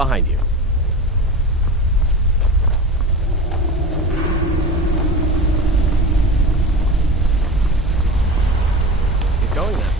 Behind you. Let's get going then.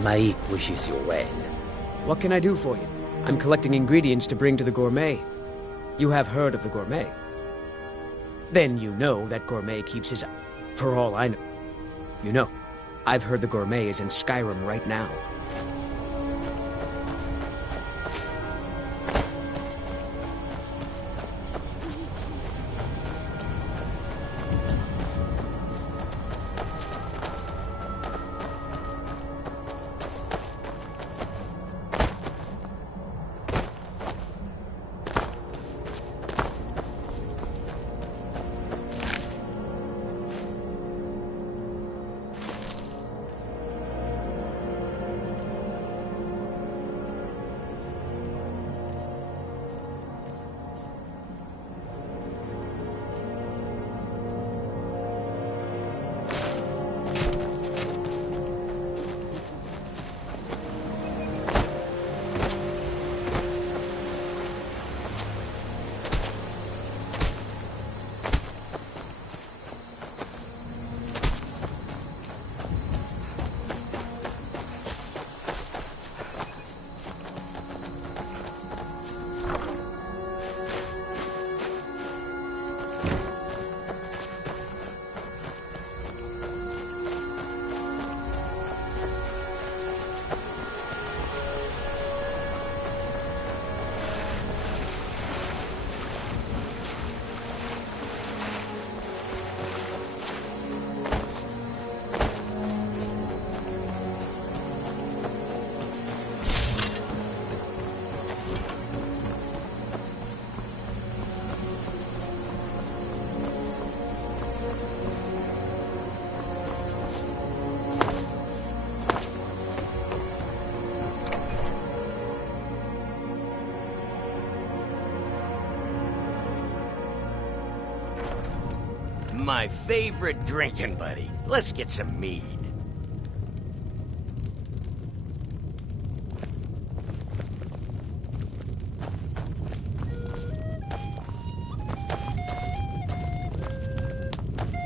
Maik wishes you well. What can I do for you? I'm collecting ingredients to bring to the gourmet. You have heard of the gourmet. Then you know that gourmet keeps his... For all I know. You know, I've heard the gourmet is in Skyrim right now. my favorite drinking buddy. Let's get some mead.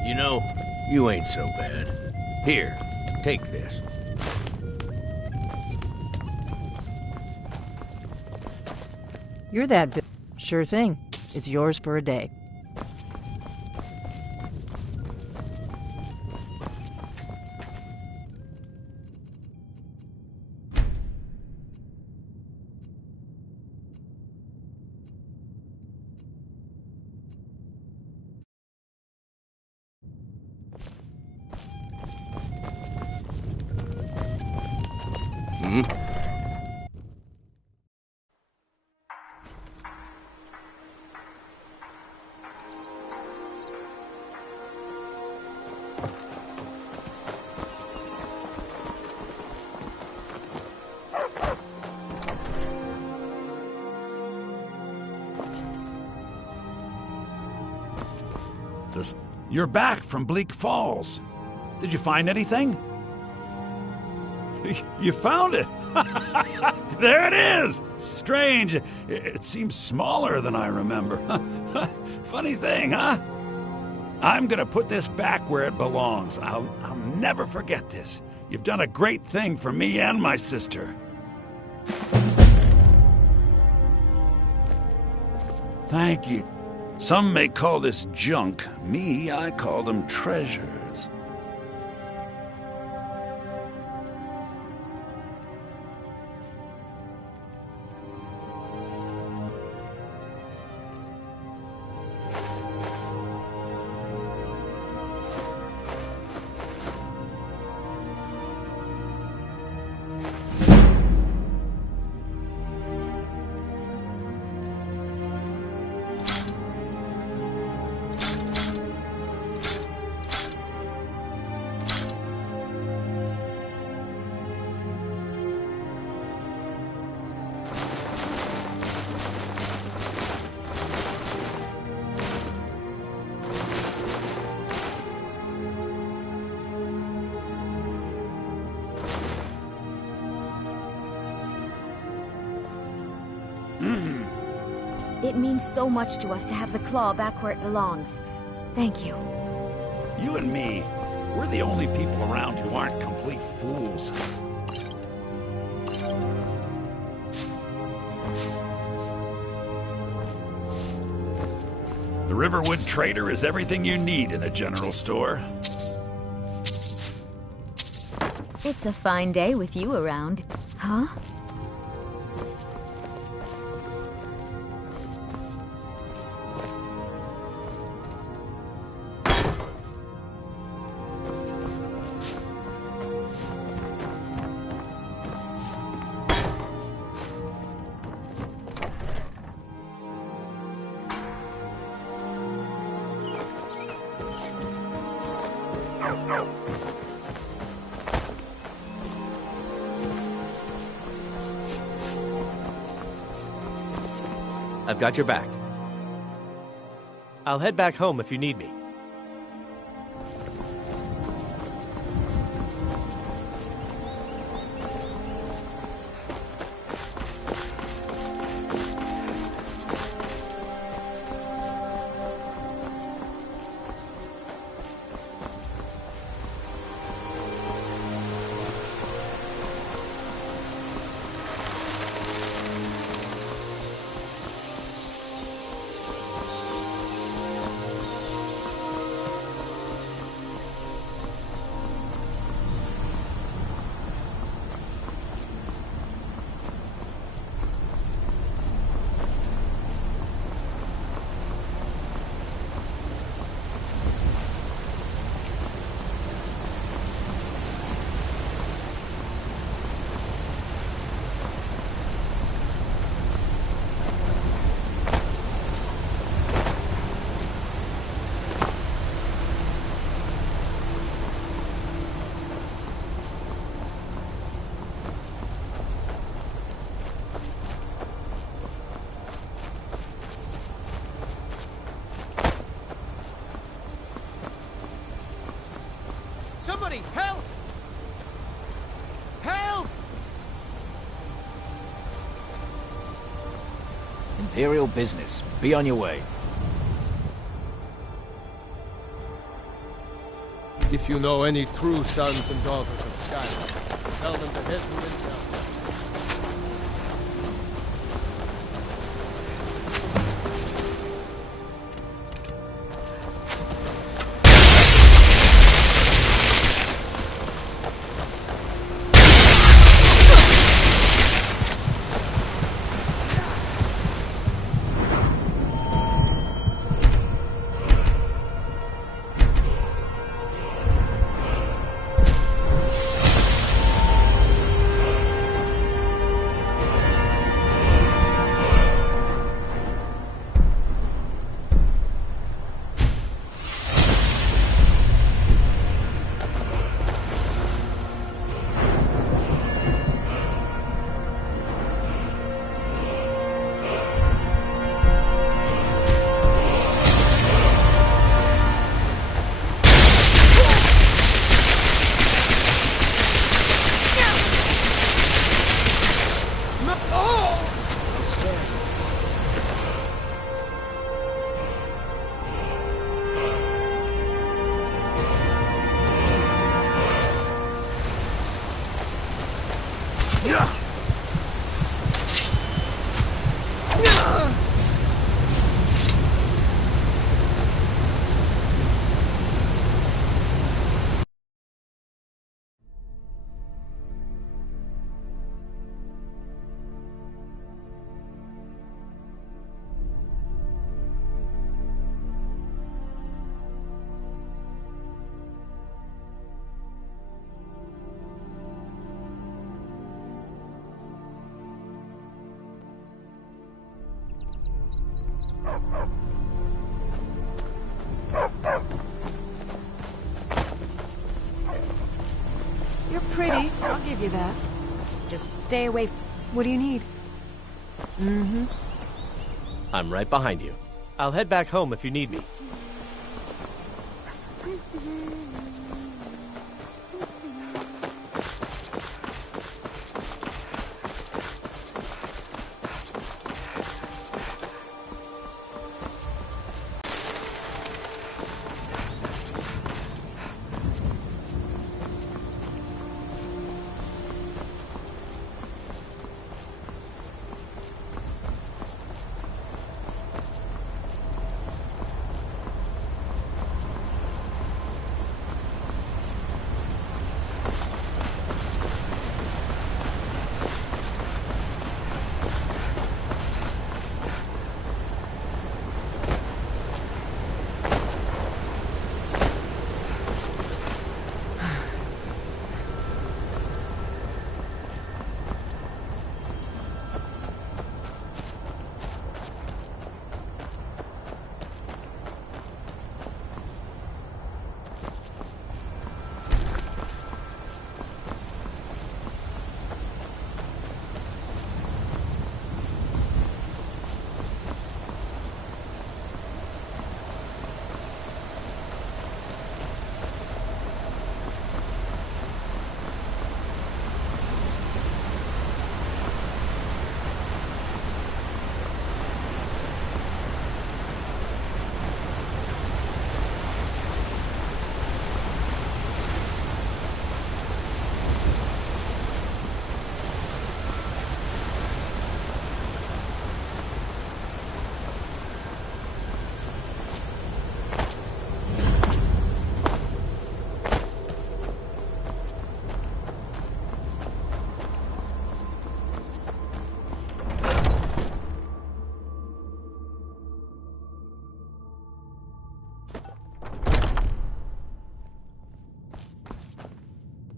You know, you ain't so bad. Here, take this. You're that sure thing. It's yours for a day. You're back from Bleak Falls. Did you find anything? You found it! There it is! Strange. It seems smaller than I remember. Funny thing, huh? I'm gonna put this back where it belongs. I'll never forget this. You've done a great thing for me and my sister. Thank you. Some may call this junk. Me, I call them treasures. It means so much to us to have the claw back where it belongs. Thank you. You and me, we're the only people around who aren't complete fools. The Riverwood Trader is everything you need in a general store. It's a fine day with you around, huh? I've got your back. I'll head back home if you need me. Somebody, help! Help! Imperial business. Be on your way. If you know any true sons and daughters of Skyrim, tell them to head to Intel. You're pretty, I'll give you that. Just stay away. What do you need? I'm right behind you. I'll head back home if you need me.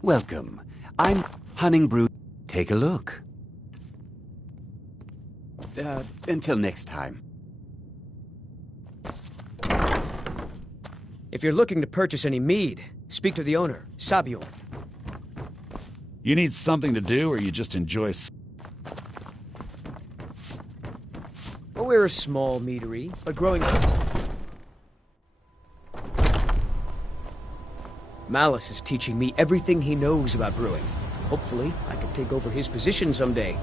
Welcome. I'm Hunting Brew. Take a look. Until next time. If you're looking to purchase any mead, speak to the owner, Sabior. You need something to do, or you just enjoy... Well, we're a small meadery, but growing... Malice is teaching me everything he knows about brewing. Hopefully, I can take over his position someday.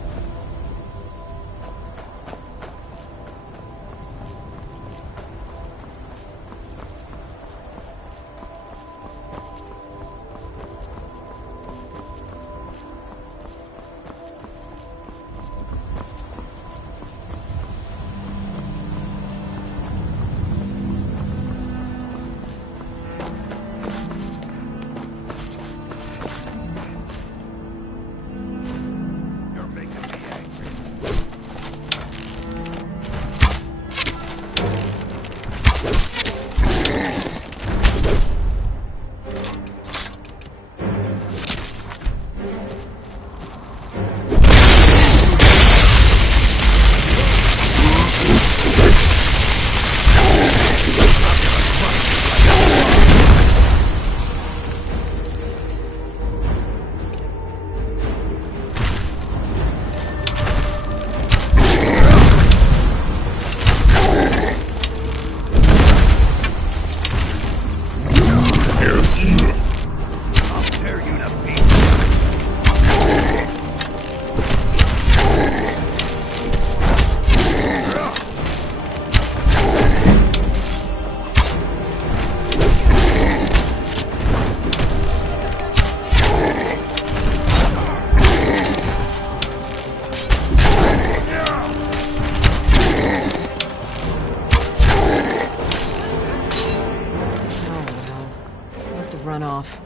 Run off.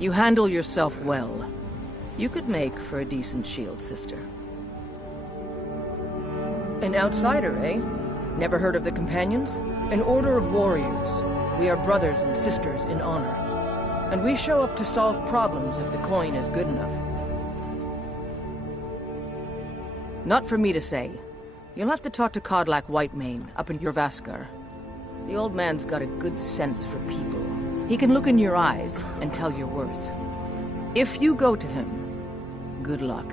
You handle yourself well. You could make for a decent shield sister. An outsider, eh? Never heard of the Companions? An order of warriors. We are brothers and sisters in honor. And we show up to solve problems if the coin is good enough. Not for me to say. You'll have to talk to Kodlak Whitemane up in Jorvaskar. The old man's got a good sense for people. He can look in your eyes and tell your worth. If you go to him, good luck.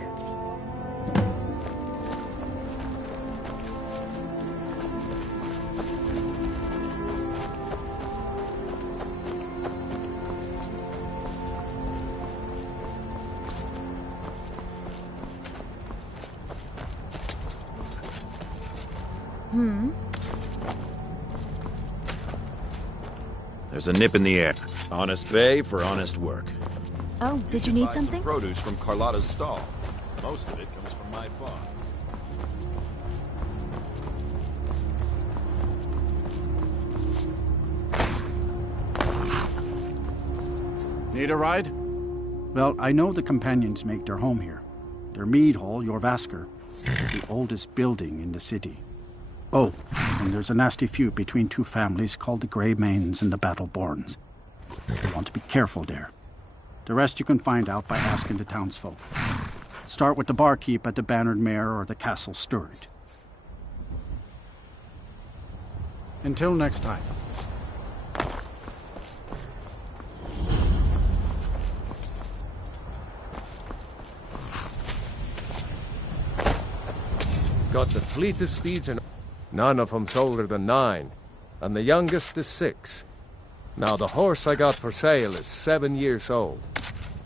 There's a nip in the air. Honest pay for honest work. Oh, did you need Buy something? some produce from Carlotta's stall. Most of it comes from my farm. Need a ride? Well, I know the Companions make their home here. Their mead hall, Jorvaskar, is the oldest building in the city. Oh, and there's a nasty feud between two families called the Greymanes and the Battleborns. You want to be careful there. The rest you can find out by asking the townsfolk. Start with the barkeep at the Bannered Mare or the Castle Steward. Until next time. Got the fleetest steeds and none of them's older than 9, and the youngest is 6. Now the horse I got for sale is 7 years old,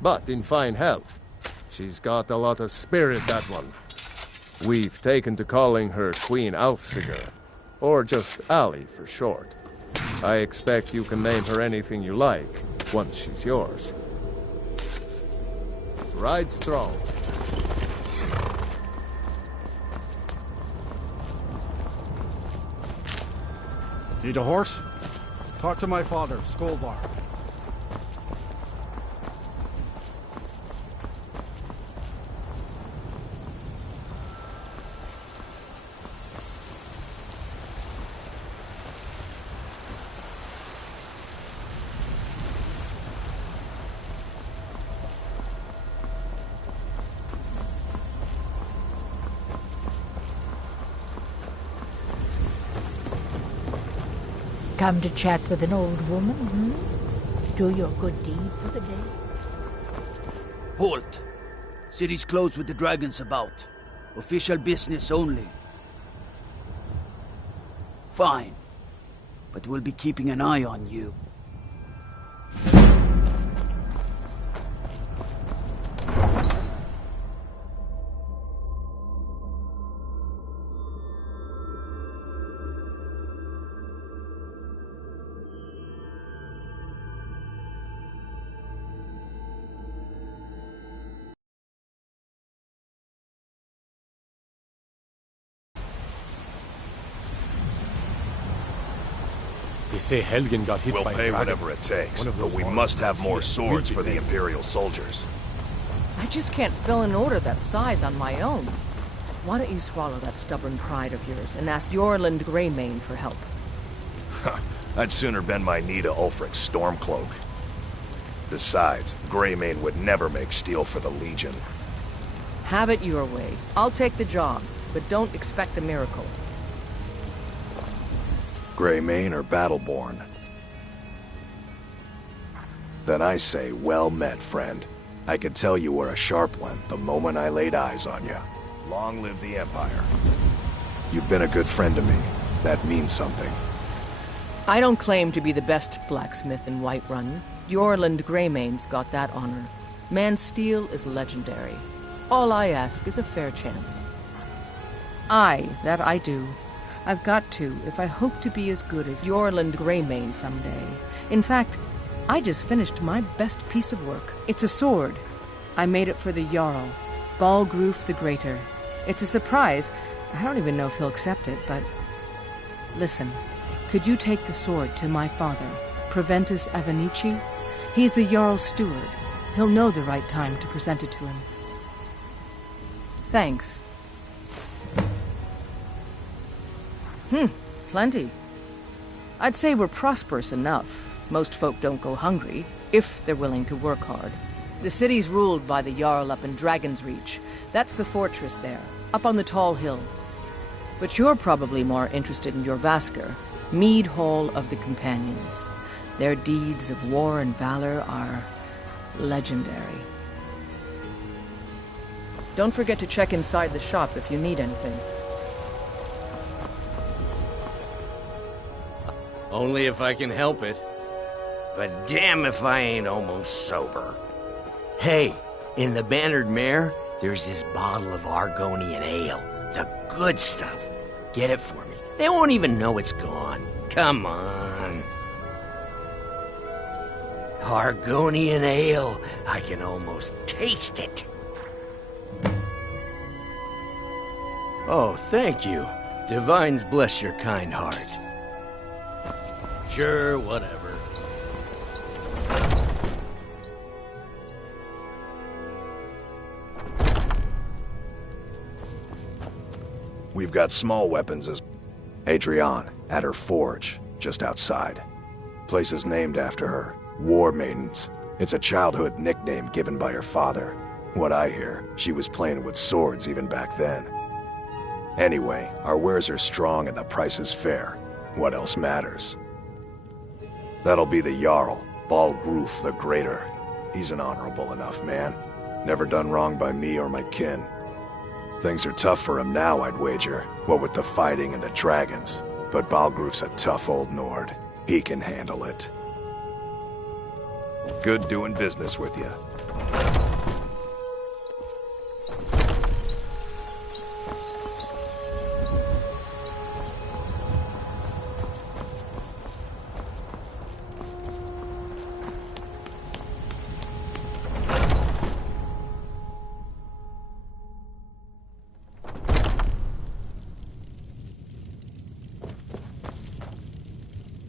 but in fine health. She's got a lot of spirit, that one. We've taken to calling her Queen Aufsiger, or just Ali for short. I expect you can name her anything you like, once she's yours. Ride strong. Need a horse? Talk to my father, Skolvar. Come to chat with an old woman, hmm? Do your good deed for the day? Halt! City's closed with the dragons about. Official business only. Fine. But we'll be keeping an eye on you. They say Helgen got hit We'll by a pay dragon. whatever it takes, One of but those we horrors. must have more swords for the Maybe. Imperial soldiers. I just can't fill an order that size on my own. Why don't you swallow that stubborn pride of yours and ask Yorland Greymane for help? I'd sooner bend my knee to Ulfric's Stormcloak. Besides, Greymane would never make steel for the Legion. Have it your way. I'll take the job, but don't expect a miracle. Greymane or Battleborn? Then I say, well met, friend. I could tell you were a sharp one the moment I laid eyes on you. Long live the Empire. You've been a good friend to me. That means something. I don't claim to be the best blacksmith in Whiterun. Yorland Greymane's got that honor. Man's steel is legendary. All I ask is a fair chance. Aye, that I do. I've got to, if I hope to be as good as Yorland Greymane someday. In fact, I just finished my best piece of work. It's a sword. I made it for the Jarl, Balgruf the Greater. It's a surprise. I don't even know if he'll accept it, but... Listen, could you take the sword to my father, Proventus Avenici? He's the Jarl's steward. He'll know the right time to present it to him. Thanks. Plenty. I'd say we're prosperous enough. Most folk don't go hungry, if they're willing to work hard. The city's ruled by the Jarl up in Dragon's Reach. That's the fortress there, up on the tall hill. But you're probably more interested in your Vasker, Mead Hall of the Companions. Their deeds of war and valor are legendary. Don't forget to check inside the shop if you need anything. Only if I can help it. But damn if I ain't almost sober. Hey, in the Bannered Mare, there's this bottle of Argonian ale. The good stuff. Get it for me. They won't even know it's gone. Come on. Argonian ale. I can almost taste it. Oh, thank you. Divines bless your kind heart. Sure, whatever. We've got small weapons as... Adrienne, at her forge, just outside. Place is named after her. War Maidens. It's a childhood nickname given by her father. What I hear, she was playing with swords even back then. Anyway, our wares are strong and the price is fair. What else matters? That'll be the Jarl, Balgruf the Greater. He's an honorable enough man. Never done wrong by me or my kin. Things are tough for him now, I'd wager, what with the fighting and the dragons. But Balgruf's a tough old Nord. He can handle it. Good doing business with you.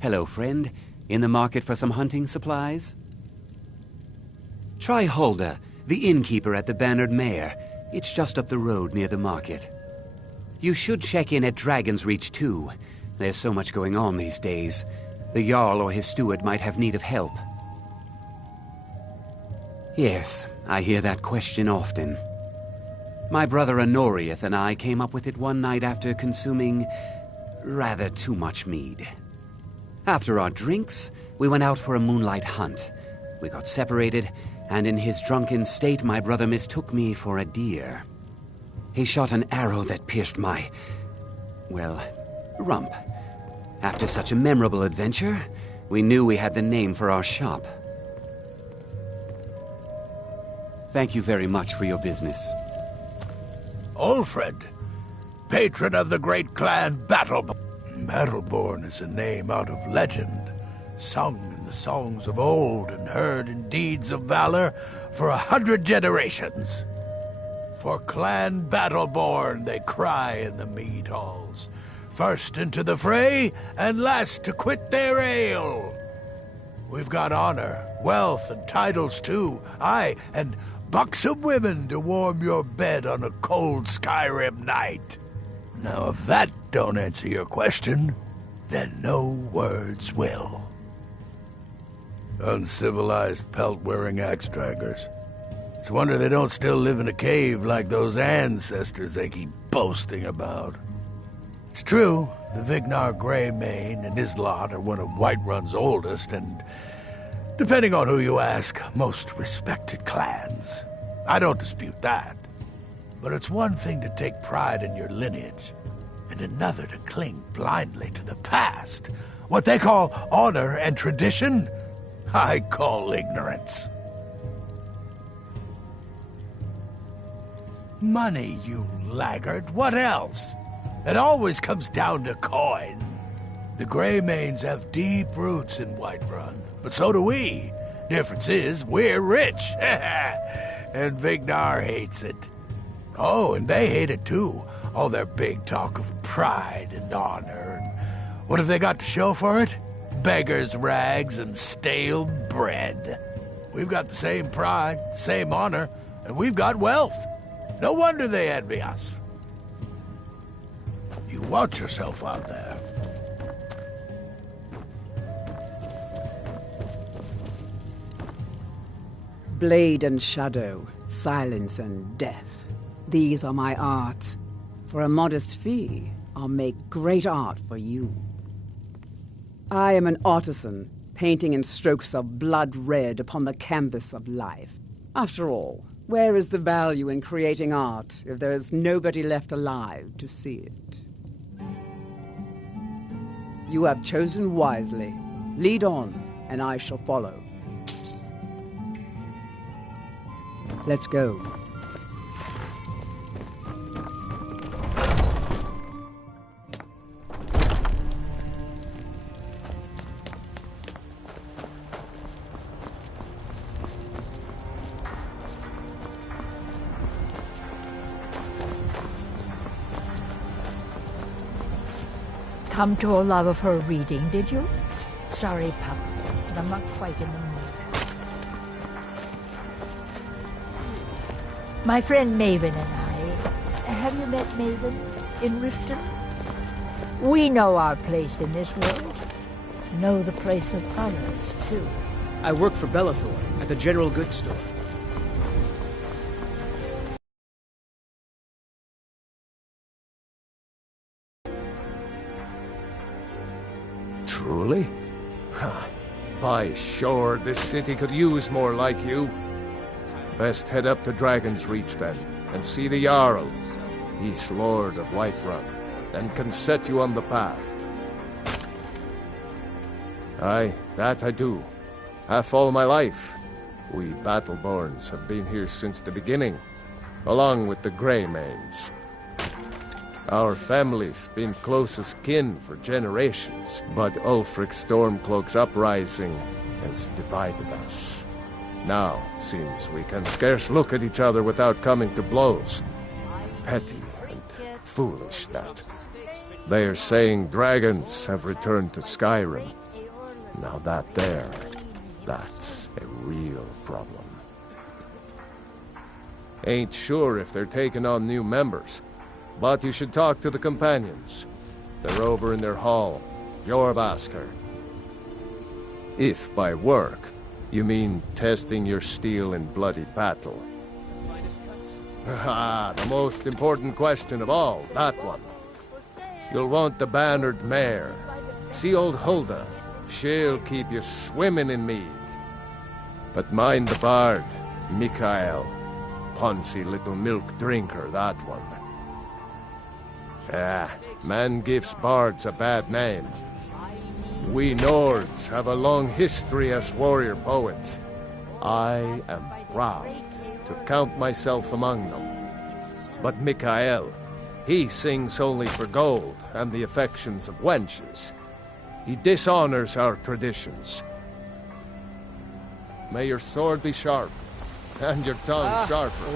Hello, friend. In the market for some hunting supplies? Try Hulda, the innkeeper at the Bannered Mare. It's just up the road near the market. You should check in at Dragon's Reach, too. There's so much going on these days. The Jarl or his steward might have need of help. Yes, I hear that question often. My brother Honorius and I came up with it one night after consuming rather too much mead. After our drinks, we went out for a moonlight hunt. We got separated, and in his drunken state, my brother mistook me for a deer. He shot an arrow that pierced my, well, rump. After such a memorable adventure, we knew we had the name for our shop. Thank you very much for your business. Ulfred, patron of the great clan Battleborn. Battleborn is a name out of legend, sung in the songs of old and heard in deeds of valor for 100 generations. For Clan Battleborn they cry in the mead halls, first into the fray and last to quit their ale. We've got honor, wealth, and titles too, aye, and buxom women to warm your bed on a cold Skyrim night. Now, if that don't answer your question, then no words will. Uncivilized pelt-wearing axe-draggers. It's a wonder they don't still live in a cave like those ancestors they keep boasting about. It's true, the Vignar Greymane and his lot are one of Whiterun's oldest and, depending on who you ask, most respected clans. I don't dispute that. But it's one thing to take pride in your lineage, and another to cling blindly to the past. What they call honor and tradition, I call ignorance. Money, you laggard. What else? It always comes down to coin. The Greymanes have deep roots in Whiterun, but so do we. Difference is, we're rich. And Vignar hates it. Oh, and they hate it too. All their big talk of pride and honor. And what have they got to show for it? Beggars' rags and stale bread. We've got the same pride, same honor, and we've got wealth. No wonder they envy us. You watch yourself out there. Blade and shadow, silence and death. These are my arts. For a modest fee, I'll make great art for you. I am an artisan, painting in strokes of blood red upon the canvas of life. After all, where is the value in creating art if there is nobody left alive to see it? You have chosen wisely. Lead on, and I shall follow. Let's go. Come to a love of her reading, did you? Sorry, Papa, but I'm not quite in the mood. My friend Maven and I... Have you met Maven in Riften? We know our place in this world. Know the place of others, too. I work for Bellathor at the General Goods Store. Truly? Huh. By sure, this city could use more like you. Best head up to Dragon's Reach then, and see the Jarl. He's Lord of Whiterun, and can set you on the path. Aye, that I do. Half all my life. We Battleborns have been here since the beginning, along with the Greymanes. Our family's been closest kin for generations, but Ulfric Stormcloak's uprising has divided us. Now, seems we can scarce look at each other without coming to blows. Petty and foolish, that. They are saying dragons have returned to Skyrim. Now that's a real problem. Ain't sure if they're taking on new members. But you should talk to the companions. They're over in their hall, Jorvaskr. If by work, you mean testing your steel in bloody battle. Ah, the most important question of all, that one. You'll want the bannered mare. See old Hulda. She'll keep you swimming in mead. But mind the bard, Mikael. Poncy little milk drinker, that one. Ah, man gives bards a bad name. We Nords have a long history as warrior poets. I am proud to count myself among them. But Mikael, he sings only for gold and the affections of wenches. He dishonors our traditions. May your sword be sharp, and your tongue sharper.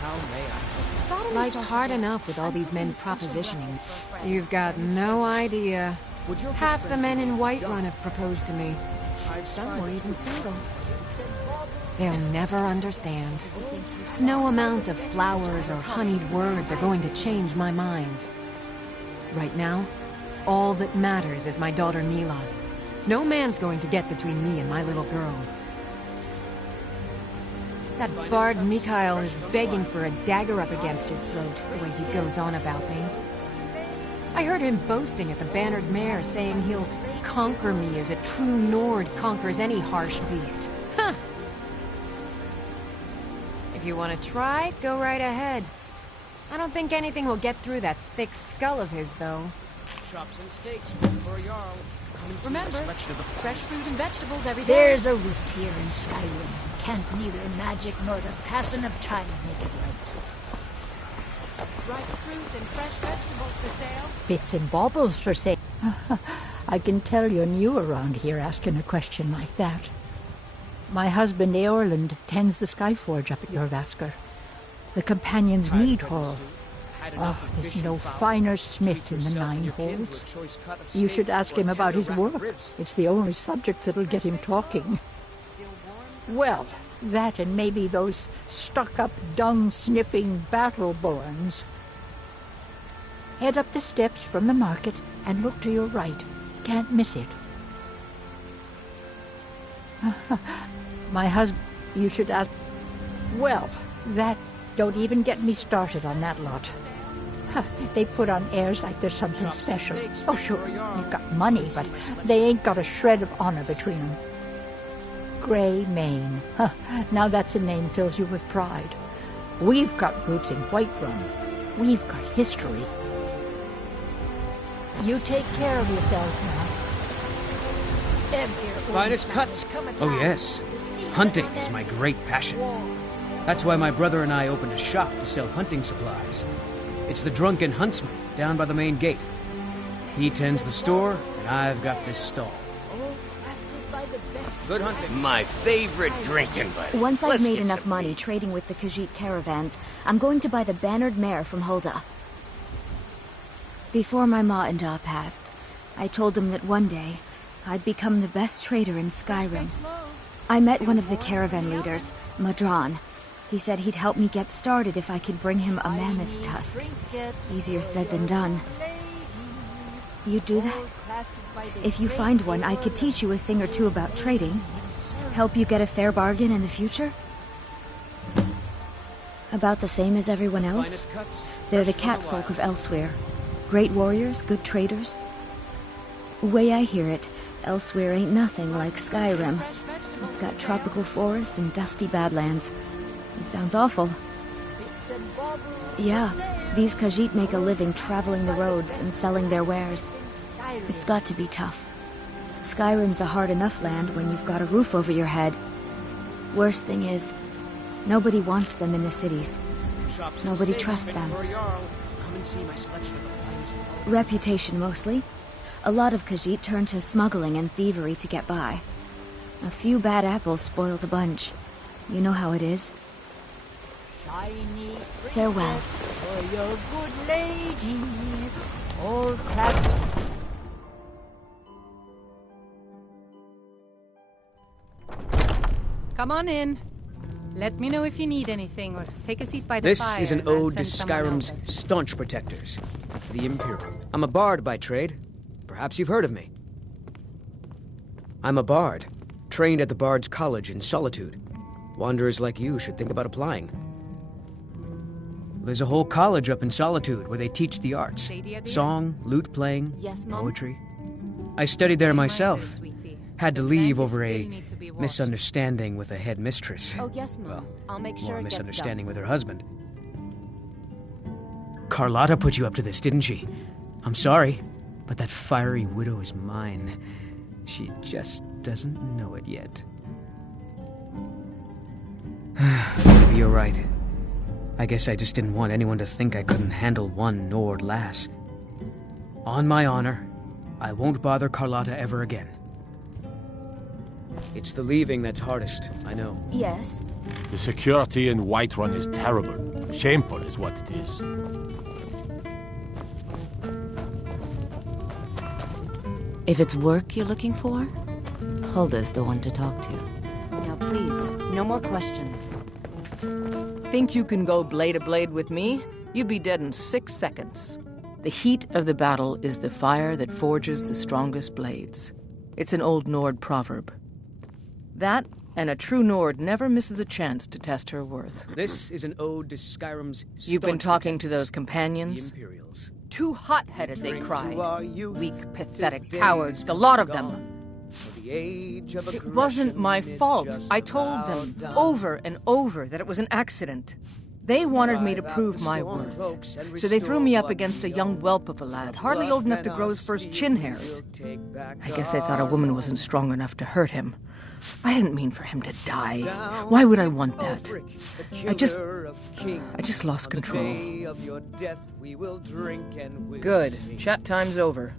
How may I? Life's hard enough with all these men propositioning. You've got no idea. Half the men in Whiterun have proposed to me. Some were even single. They'll never understand. No amount of flowers or honeyed words are going to change my mind. Right now, all that matters is my daughter Mila. No man's going to get between me and my little girl. That bard Mikael is begging for a dagger up against his throat, the way he goes on about me. I heard him boasting at the Bannered Mare, saying he'll conquer me as a true Nord conquers any harsh beast. Huh! If you want to try, go right ahead. I don't think anything will get through that thick skull of his, though. Chops and steaks for a Jarl. Remember, fresh fruit and vegetables every day. There's a rift here in Skyrim. Can't neither magic nor the passing of time make it right. Ripe fruit and fresh vegetables for sale. Bits and baubles for sale. I can tell you're new around here asking a question like that. My husband Eorland tends the Skyforge up at Jorvaskr. The companion's mead hall. Oh, there's no finer smith in the Nine Holes. You should ask him about his work. It's the only subject that'll get him talking. Well, that and maybe those stuck-up, dung-sniffing battle-borns. Head up the steps from the market and look to your right. Can't miss it. My husband, you should ask... Well, that... Don't even get me started on that lot. They put on airs like there's something special. Oh, sure, they've got money, but they ain't got a shred of honor between them. Grey Mane. Now that's a name fills you with pride. We've got roots in Whiterun. We've got history. You take care of yourself now. Finest cuts. Oh yes, hunting is my great passion. That's why my brother and I opened a shop to sell hunting supplies. It's the Drunken Huntsman down by the main gate. He tends the store, and I've got this stall. Good hunting. My favorite drinking buddy. Once I've made enough money trading with the Khajiit caravans, I'm going to buy the Bannered Mare from Hulda. Before my ma and Da passed, I told them that one day I'd become the best trader in Skyrim. I met one of the caravan leaders, Madran. He said he'd help me get started if I could bring him a mammoth's tusk. Easier said than done. You'd do that? If you find one, I could teach you a thing or two about trading. Help you get a fair bargain in the future? About the same as everyone else. They're the catfolk of Elsewhere. Great warriors, good traders. Way I hear it, Elsewhere ain't nothing like Skyrim. It's got tropical forests and dusty badlands. It sounds awful. Yeah, these Khajiit make a living traveling the roads and selling their wares. It's got to be tough. Skyrim's a hard enough land when you've got a roof over your head. Worst thing is, nobody wants them in the cities. Nobody trusts them. Reputation, mostly. A lot of Khajiit turn to smuggling and thievery to get by. A few bad apples spoil the bunch. You know how it is. Farewell. For your good lady, all clap. Come on in. Let me know if you need anything, or take a seat by the fire. This is an and I'll ode to send someone Skyrim's over. staunch protectors, the Imperial. I'm a bard by trade. Perhaps you've heard of me. I'm a bard, trained at the Bard's College in Solitude. Wanderers like you should think about applying. There's a whole college up in Solitude where they teach the arts. Song, lute playing, poetry. I studied there myself. Had to leave over a misunderstanding with a head mistress. Oh, yes, Mom. Well, I'll make sure more it a gets misunderstanding with her husband. Carlotta put you up to this, didn't she? I'm sorry. But that fiery widow is mine. She just doesn't know it yet. Maybe you're right. I guess I just didn't want anyone to think I couldn't handle one Nord lass. On my honor, I won't bother Carlotta ever again. It's the leaving that's hardest, I know. Yes. The security in Whiterun is terrible. Shameful is what it is. If it's work you're looking for, Hulda's the one to talk to. Now please, no more questions. Think you can go blade to blade with me? You'd be dead in 6 seconds. The heat of the battle is the fire that forges the strongest blades. It's an old Nord proverb. That, and a true Nord never misses a chance to test her worth. This is an ode to Skyrim's... You've been talking to those companions? The Imperials. Too hot-headed, they cry. Weak, pathetic cowards, the lot of them. It wasn't my fault. I told them over and over that it was an accident. They wanted me to prove my worth, so they threw me up against a young whelp of a lad, hardly old enough to grow his first chin hairs. I guess I thought a woman wasn't strong enough to hurt him. I didn't mean for him to die. Why would I want that? I just lost control. Good. Chat time's over.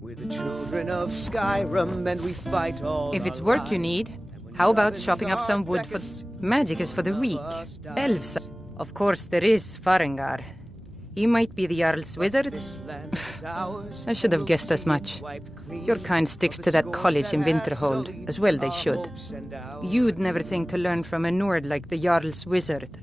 We're the children of Skyrim, and we fight all. If it's work you need, how about chopping up some wood for... Magic is for the weak. Elves... Of course, there is Farengar. He might be the Jarl's wizard. I should have guessed as much. Your kind sticks to that college in Winterhold, as well they should. You'd never think to learn from a Nord like the Jarl's wizard.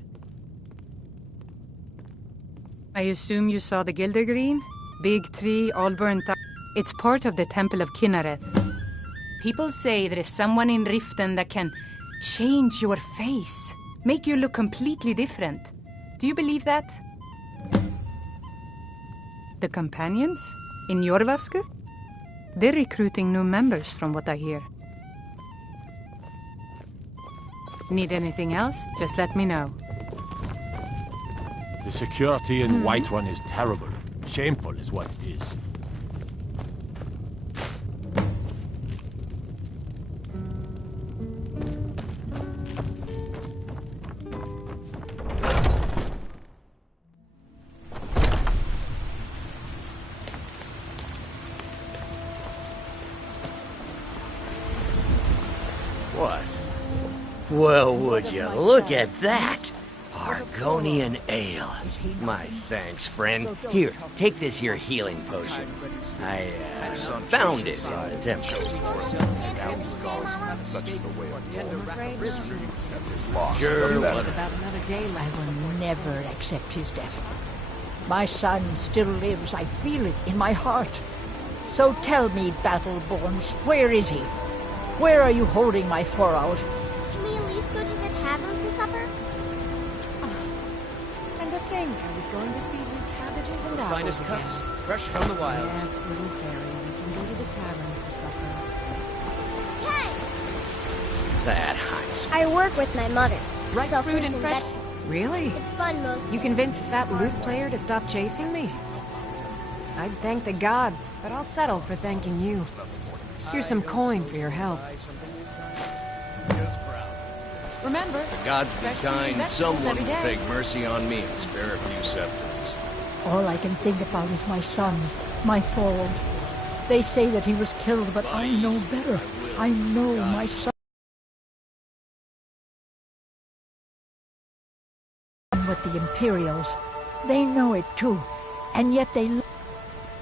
I assume you saw the Gildergreen? Big tree, all burnt up. It's part of the Temple of Kinnareth. People say there is someone in Riften that can change your face, make you look completely different. Do you believe that? The companions? In Jorvaskr? They're recruiting new members from what I hear. Need anything else? Just let me know. The security in Whiterun is terrible. Shameful is what it is. Well, would you look at that? Argonian ale. My thanks, friend. Here, take this here healing potion. I found it in the temple. Sure, It's about another day. I will never accept his death. My son still lives. I feel it in my heart. So tell me, Battleborns, where is he? Where are you holding my four out? Can we at least go to the tavern for supper? And to think I was going to feed you cabbages and apples Finest again. cuts, fresh from the wilds. Yes, little Harry, we can go to the tavern for supper. Okay. That Heinz. I work with my mother. Right Sell fruit fruits and and fresh... vegetables. Really? It's fun most You days. convinced that lute player to stop chasing me? I'd thank the gods, but I'll settle for thanking you. Here's some coin for your help. Remember, The gods be fresh fruit and kind. vegetables Someone every will day. take mercy on me and spare a few scepters. All I can think about is my son, my Thorold. They say that he was killed, but I know better. I know my son with the Imperials. They know it too, and yet they...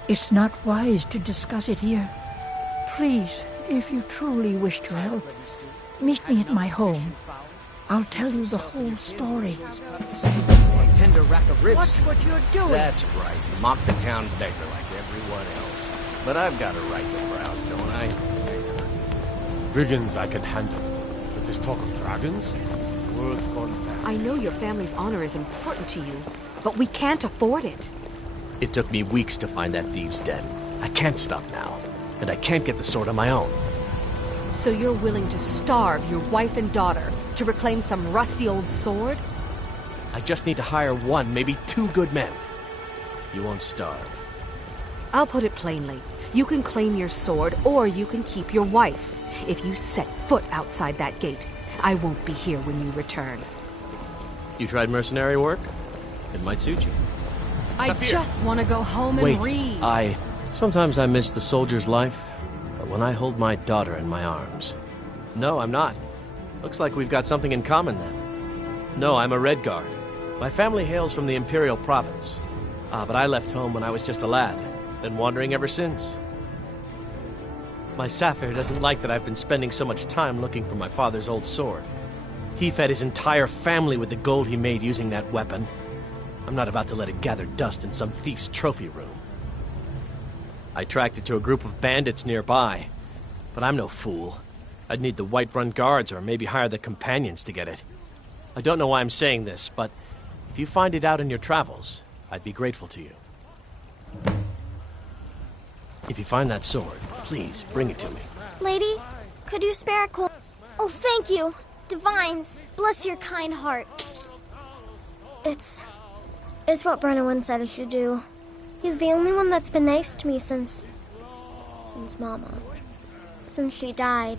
It's not wise to discuss it here. Please, if you truly wish to help, meet me at my home. I'll tell you the whole story. Tender rack of ribs. Watch what you're doing. That's right. Mock the town beggar like everyone else. But I've got a right to browse, don't I? Brigands I can handle. But this talk of dragons? The world's gone mad. I know your family's honor is important to you, but we can't afford it. It took me weeks to find that thieves' den. I can't stop now, and I can't get the sword on my own. So you're willing to starve your wife and daughter to reclaim some rusty old sword? I just need to hire one, maybe 2 good men. You won't starve. I'll put it plainly. You can claim your sword, or you can keep your wife. If you set foot outside that gate, I won't be here when you return. You tried mercenary work? It might suit you. I just want to go home and read. Sometimes I miss the soldier's life, but when I hold my daughter in my arms... No, I'm not. Looks like we've got something in common then. No, I'm a Red Guard. My family hails from the Imperial Province. But I left home when I was just a lad. Been wandering ever since. My Saphir doesn't like that I've been spending so much time looking for my father's old sword. He fed his entire family with the gold he made using that weapon. I'm not about to let it gather dust in some thief's trophy room. I tracked it to a group of bandits nearby, but I'm no fool. I'd need the Whiterun guards or maybe hire the companions to get it. I don't know why I'm saying this, but if you find it out in your travels, I'd be grateful to you. If you find that sword, please bring it to me. Lady, could you spare a coin? Oh, thank you. Divines, bless your kind heart. It's what Brennan said I should do. He's the only one that's been nice to me since Mama. Since she died.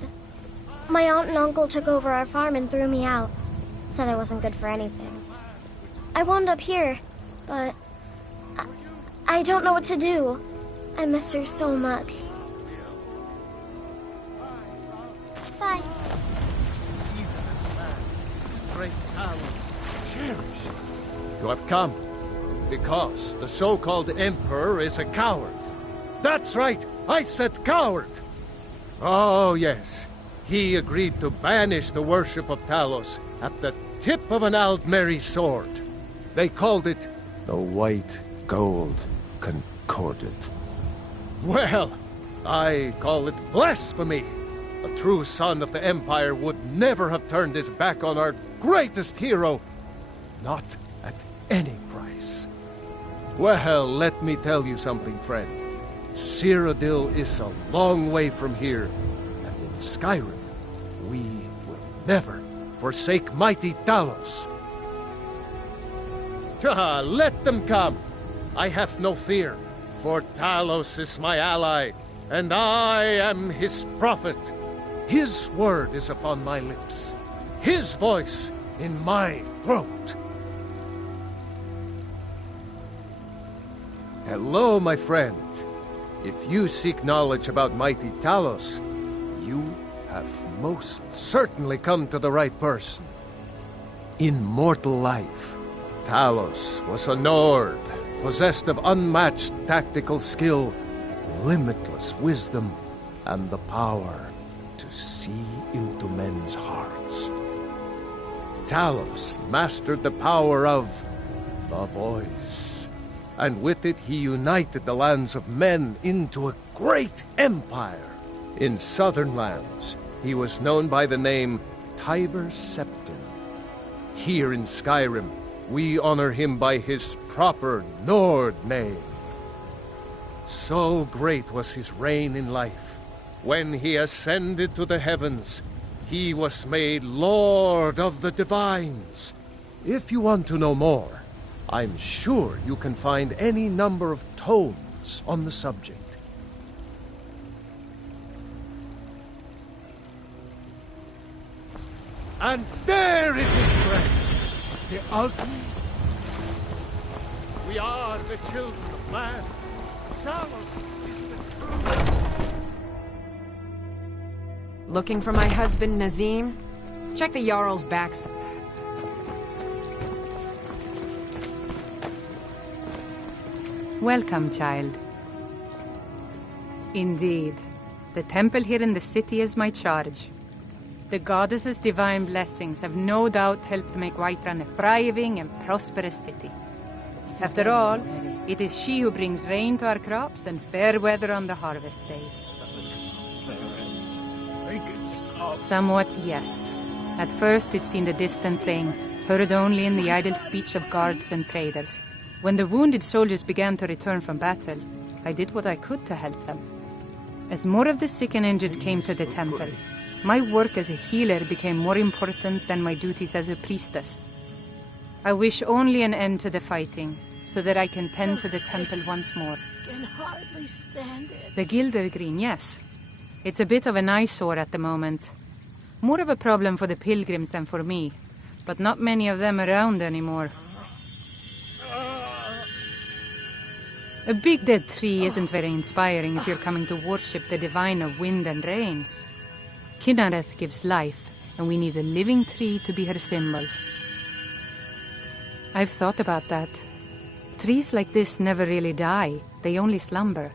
My aunt and uncle took over our farm and threw me out. Said I wasn't good for anything. I wound up here, but I don't know what to do. I miss her so much. Bye. Great power, cherished. You have come because the so-called Emperor is a coward. That's right, I said coward. Oh, yes. He agreed to banish the worship of Talos at the tip of an Aldmeri sword. They called it the White Gold Concordat. Well, I call it blasphemy. A true son of the Empire would never have turned his back on our greatest hero. Not at any price. Well, let me tell you something, friend. Cyrodiil is a long way from here, and in Skyrim, we will never forsake mighty Talos. Let them come. I have no fear, for Talos is my ally, and I am his prophet. His word is upon my lips, his voice in my throat. Hello, my friend. If you seek knowledge about mighty Talos, you have most certainly come to the right person. In mortal life, Talos was a Nord, possessed of unmatched tactical skill, limitless wisdom, and the power to see into men's hearts. Talos mastered the power of the voice, and with it he united the lands of men into a great empire. In southern lands, he was known by the name Tiber Septim. Here in Skyrim, we honor him by his proper Nord name. So great was his reign in life. When he ascended to the heavens, he was made Lord of the Divines. If you want to know more, I'm sure you can find any number of tomes on the subject. And there it is, friend! The ultimate. We are the children of man. Talos is the true. Looking for my husband, Nazim? Check the Jarl's backside. Welcome, child. Indeed. The temple here in the city is my charge. The goddess's divine blessings have no doubt helped make Whiterun a thriving and prosperous city. After all, it is she who brings rain to our crops and fair weather on the harvest days. Somewhat, yes. At first it seemed a distant thing, heard only in the idle speech of guards and traders. When the wounded soldiers began to return from battle, I did what I could to help them. As more of the sick and injured came to the temple, my work as a healer became more important than my duties as a priestess. I wish only an end to the fighting, so that I can tend to the temple once more. Can hardly stand it. The Gilder Green, yes. It's a bit of an eyesore at the moment. More of a problem for the pilgrims than for me, but not many of them around anymore. A big dead tree isn't very inspiring if you're coming to worship the divine of wind and rains. Kynareth gives life, and we need a living tree to be her symbol. I've thought about that. Trees like this never really die, they only slumber.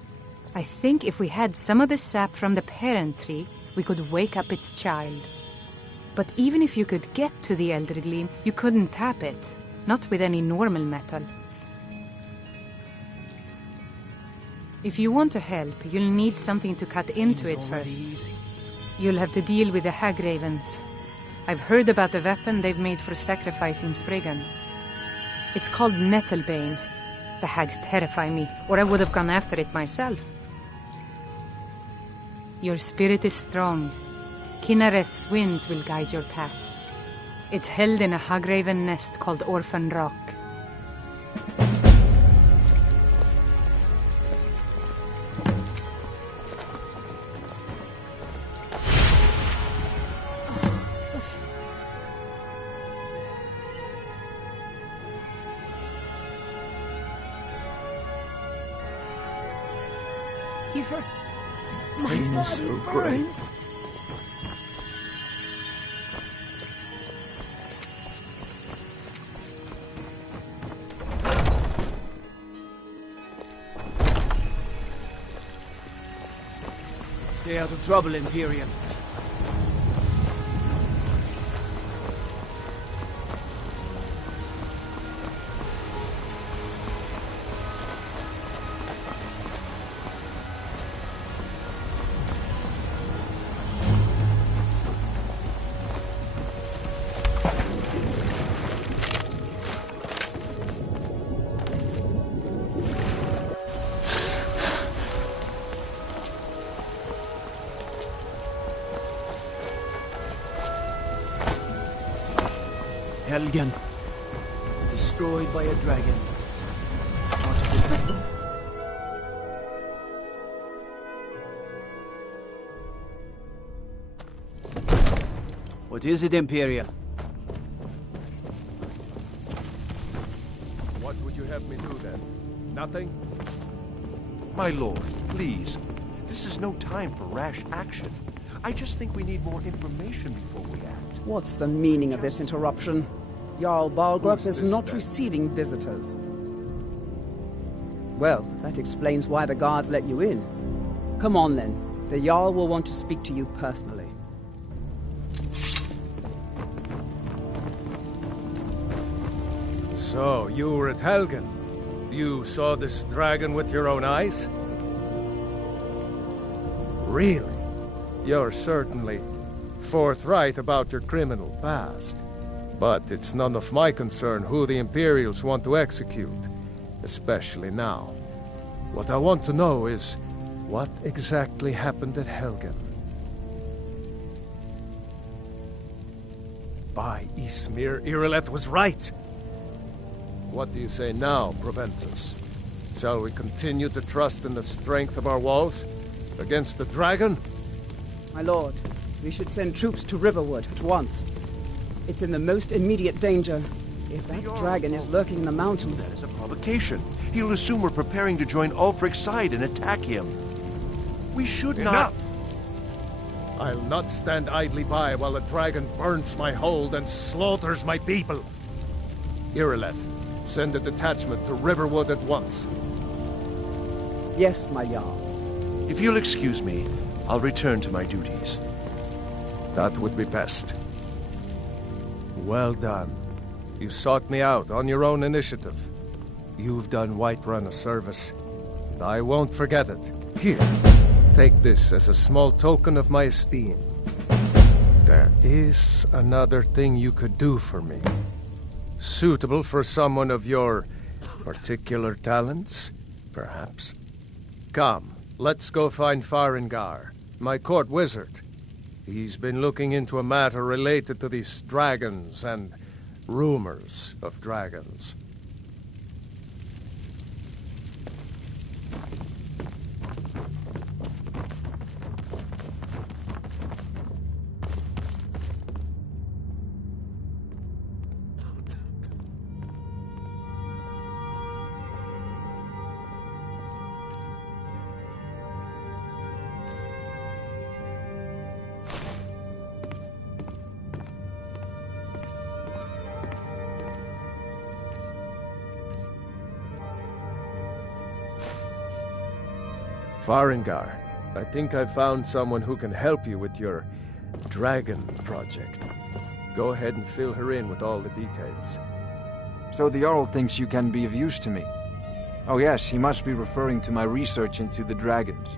I think if we had some of the sap from the parent tree, we could wake up its child. But even if you could get to the Elder Gleam, you couldn't tap it. Not with any normal metal. If you want to help, you'll need something to cut into it first. You'll have to deal with the Hag Ravens. I've heard about a weapon they've made for sacrificing Spriggans. It's called Nettlebane. The hags terrify me, or I would have gone after it myself. Your spirit is strong. Kynareth's winds will guide your path. It's held in a Hagraven nest called Orphan Rock. My Pain is so great. Stay out of trouble, Imperium. Helgen. Destroyed by a dragon. What is it, Imperial? What would you have me do then? Nothing? My lord, please. This is no time for rash action. I just think we need more information before we act. What's the meaning of this interruption? Jarl Balgrup is not receiving visitors. Well, that explains why the guards let you in. Come on then. The Jarl will want to speak to you personally. So, you were at Helgen. You saw this dragon with your own eyes? Really? You're certainly forthright about your criminal past. But it's none of my concern who the Imperials want to execute, especially now. What I want to know is, what exactly happened at Helgen? By Ysmir, Irileth was right! What do you say now, Proventus? Shall we continue to trust in the strength of our walls against the dragon? My lord, we should send troops to Riverwood at once. It's in the most immediate danger. If that dragon is lurking in the mountains... That is a provocation. He'll assume we're preparing to join Ulfric's side and attack him. We should not... Enough! I'll not stand idly by while a dragon burns my hold and slaughters my people. Irileth, send a detachment to Riverwood at once. Yes, my Jarl. If you'll excuse me, I'll return to my duties. That would be best. Well done. You sought me out on your own initiative. You've done Whiterun a service, and I won't forget it. Here, take this as a small token of my esteem. There is another thing you could do for me. Suitable for someone of your particular talents, perhaps. Come, let's go find Farengar, my court wizard. He's been looking into a matter related to these dragons and rumors of dragons. Farengar, I think I found someone who can help you with your dragon project. Go ahead and fill her in with all the details. So the Jarl thinks you can be of use to me. Oh yes, he must be referring to my research into the dragons.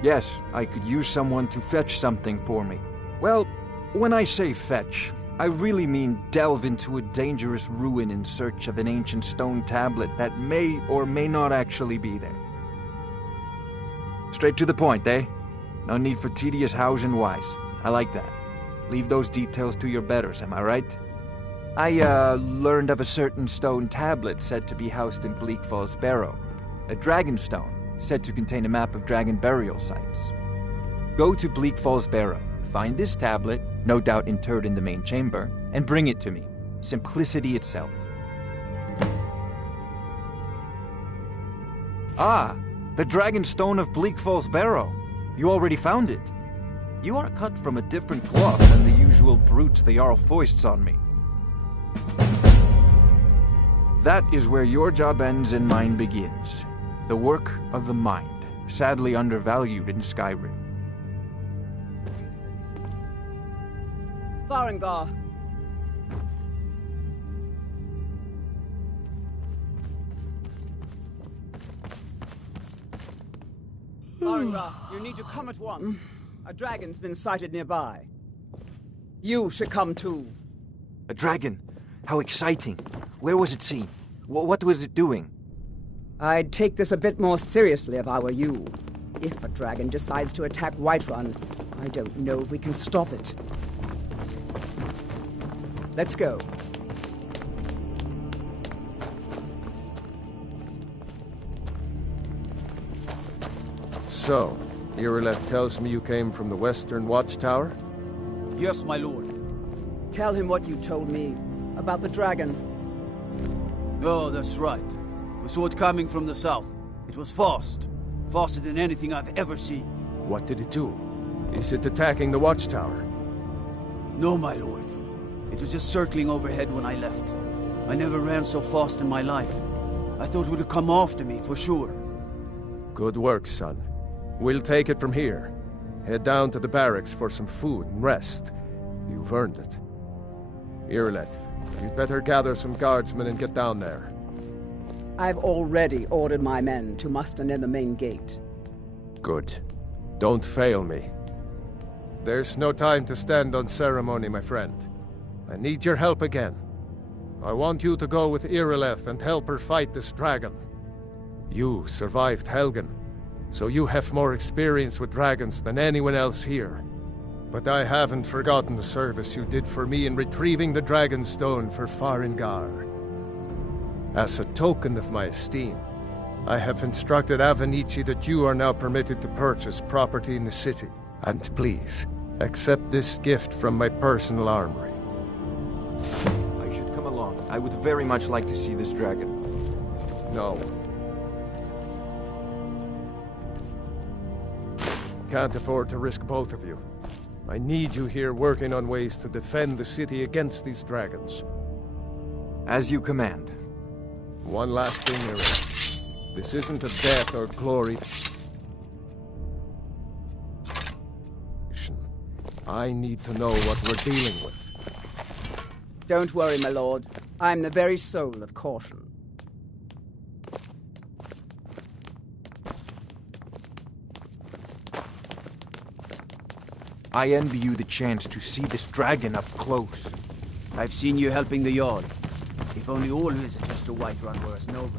Yes, I could use someone to fetch something for me. Well, when I say fetch, I really mean delve into a dangerous ruin in search of an ancient stone tablet that may or may not actually be there. Straight to the point, eh? No need for tedious hows and whys. I like that. Leave those details to your betters, am I right? I, learned of a certain stone tablet said to be housed in Bleak Falls Barrow. A dragon stone, said to contain a map of dragon burial sites. Go to Bleak Falls Barrow, find this tablet, no doubt interred in the main chamber, and bring it to me. Simplicity itself. Ah! The Dragon Stone of Bleak Falls Barrow. You already found it. You are cut from a different cloth than the usual brutes the Jarl foists on me. That is where your job ends and mine begins. The work of the mind, sadly undervalued in Skyrim. Farengar! Farengar, you need to come at once. A dragon's been sighted nearby. You should come too. A dragon? How exciting. Where was it seen? What was it doing? I'd take this a bit more seriously if I were you. If a dragon decides to attack Whiterun, I don't know if we can stop it. Let's go. So, Irileth tells me you came from the Western Watchtower? Yes, my lord. Tell him what you told me about the dragon. Oh, that's right. We saw it coming from the south. It was fast. Faster than anything I've ever seen. What did it do? Is it attacking the Watchtower? No, my lord. It was just circling overhead when I left. I never ran so fast in my life. I thought it would have come after me, for sure. Good work, son. We'll take it from here. Head down to the barracks for some food and rest. You've earned it. Irileth, you'd better gather some guardsmen and get down there. I've already ordered my men to muster near the main gate. Good. Don't fail me. There's no time to stand on ceremony, my friend. I need your help again. I want you to go with Irileth and help her fight this dragon. You survived Helgen, so you have more experience with dragons than anyone else here. But I haven't forgotten the service you did for me in retrieving the Dragon Stone for Farengar. As a token of my esteem, I have instructed Avenici that you are now permitted to purchase property in the city. And please, accept this gift from my personal armory. I should come along. I would very much like to see this dragon. No. Can't afford to risk both of you. I need you here working on ways to defend the city against these dragons. As you command. One last thing, Eric. This isn't a death or glory. I need to know what we're dealing with. Don't worry, my lord. I'm the very soul of caution. I envy you the chance to see this dragon up close. I've seen you helping the Jarl. If only all visitors to Whiterun were as noble.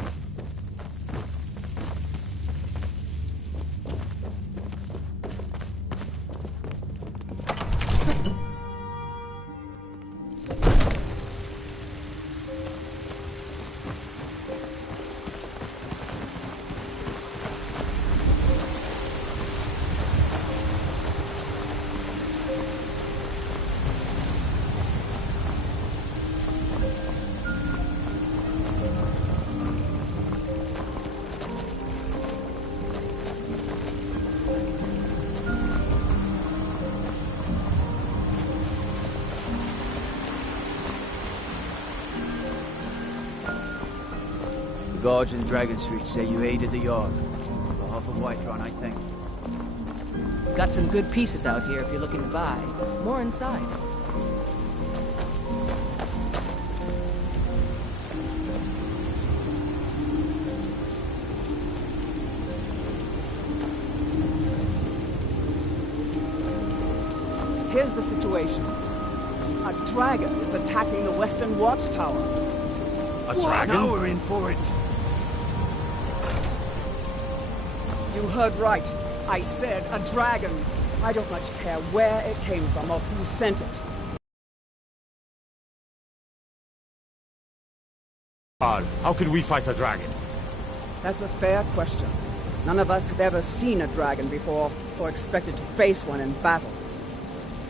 guards in Dragon Street say you aided the Yard. On behalf of Whiterun, I thank you. Got some good pieces out here if you're looking to buy. More inside. Here's the situation. A dragon is attacking the Western Watchtower. A dragon? Now we're in for it. You heard right. I said a dragon. I don't much care where it came from or who sent it. How can we fight a dragon? That's a fair question. None of us have ever seen a dragon before, or expected to face one in battle.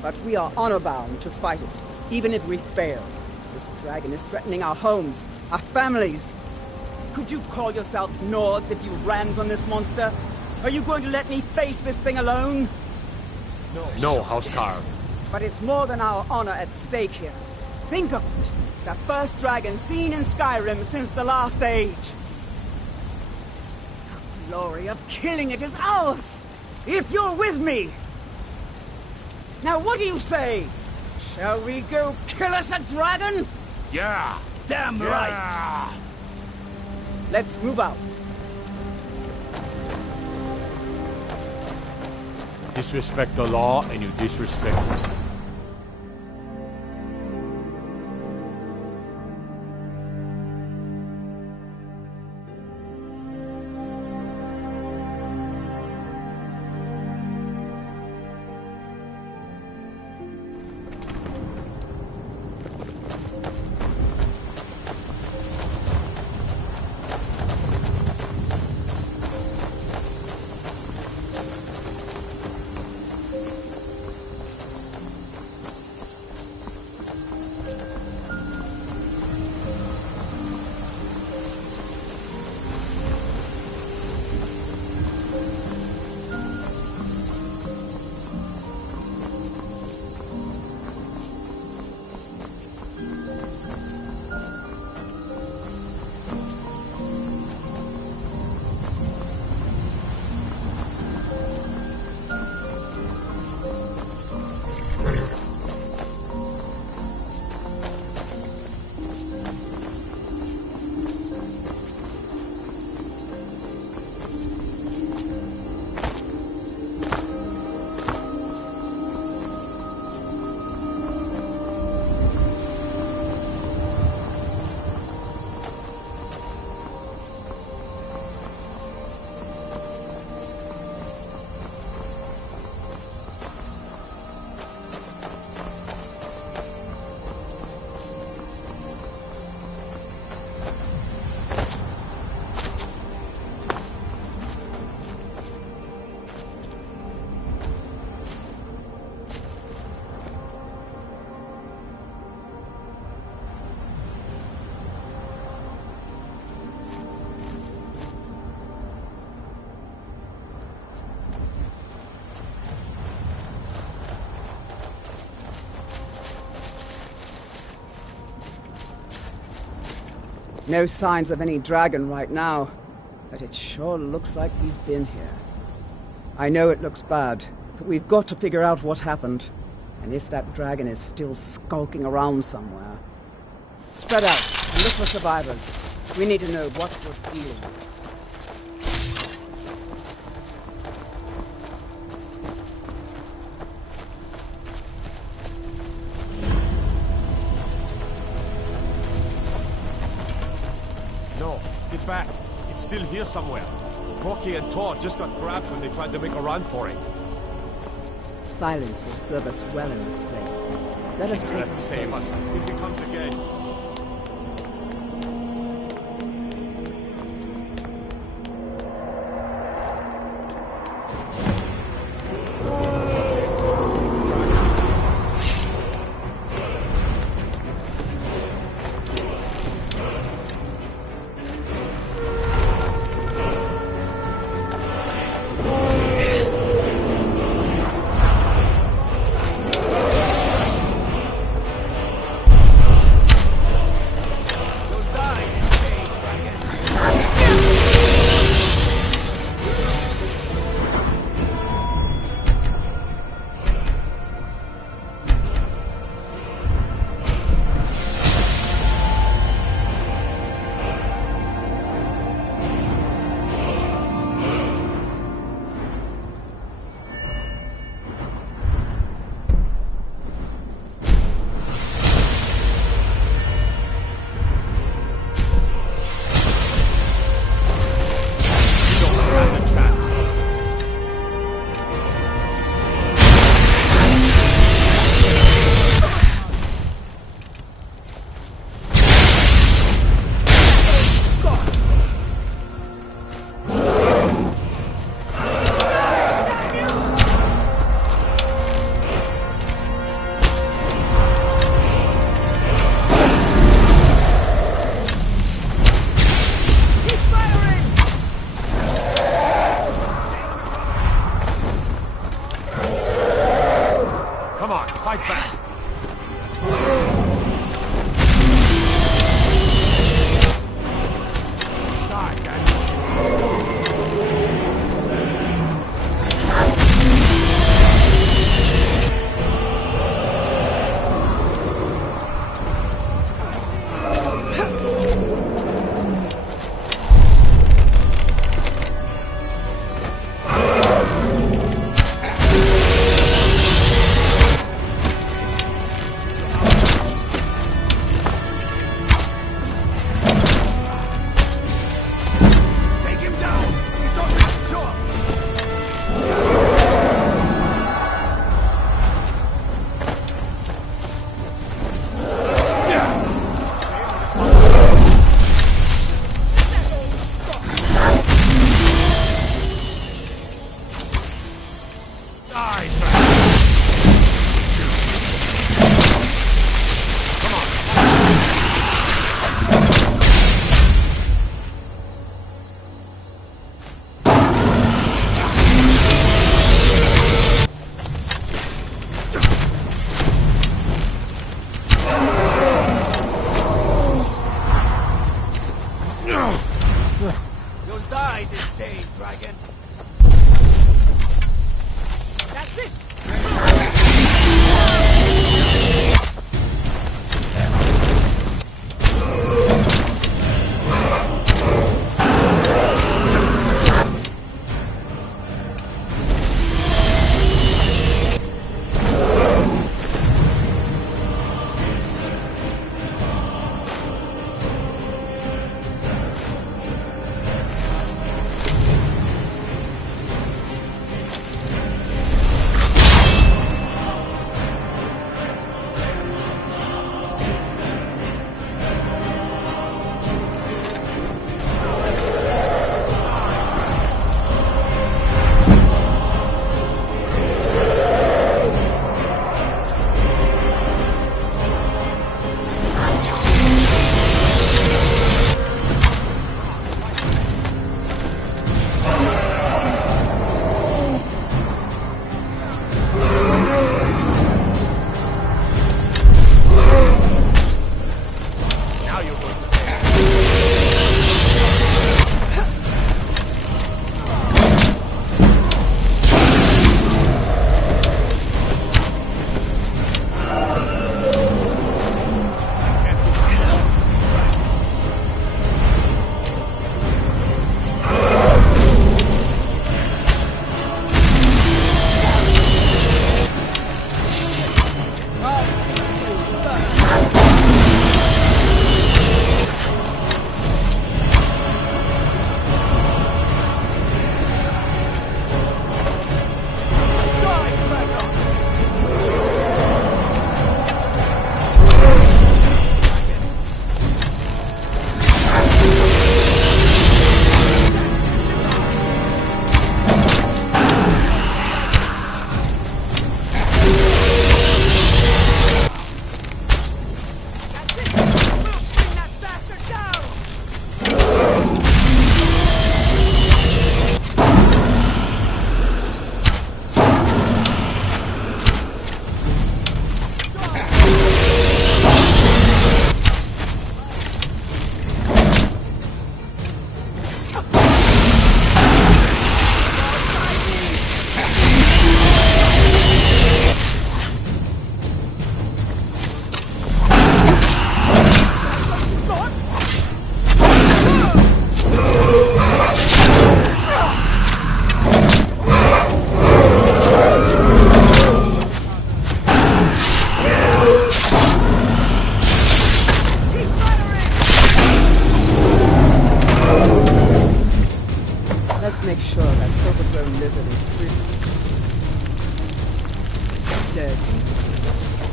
But we are honor-bound to fight it, even if we fail. This dragon is threatening our homes, our families. Could you call yourselves Nords if you ran from this monster? Are you going to let me face this thing alone? No, Housecarl. But it's more than our honor at stake here. Think of it. The first dragon seen in Skyrim since the Last Age. The glory of killing it is ours, if you're with me. Now what do you say? Shall we go kill us a dragon? Yeah! Damn right! Let's move out. Disrespect the law and you disrespect me. No signs of any dragon right now, but it sure looks like he's been here. I know it looks bad, but we've got to figure out what happened, and if that dragon is still skulking around somewhere. Spread out and look for survivors. We need to know what we're dealing with. Get back. It's still here somewhere. Rocky and Tor just got grabbed when they tried to make a run for it. Silence will serve us well in this place. Let us take Let's save us. See if he comes again. You'll die this day, dragon. That's it.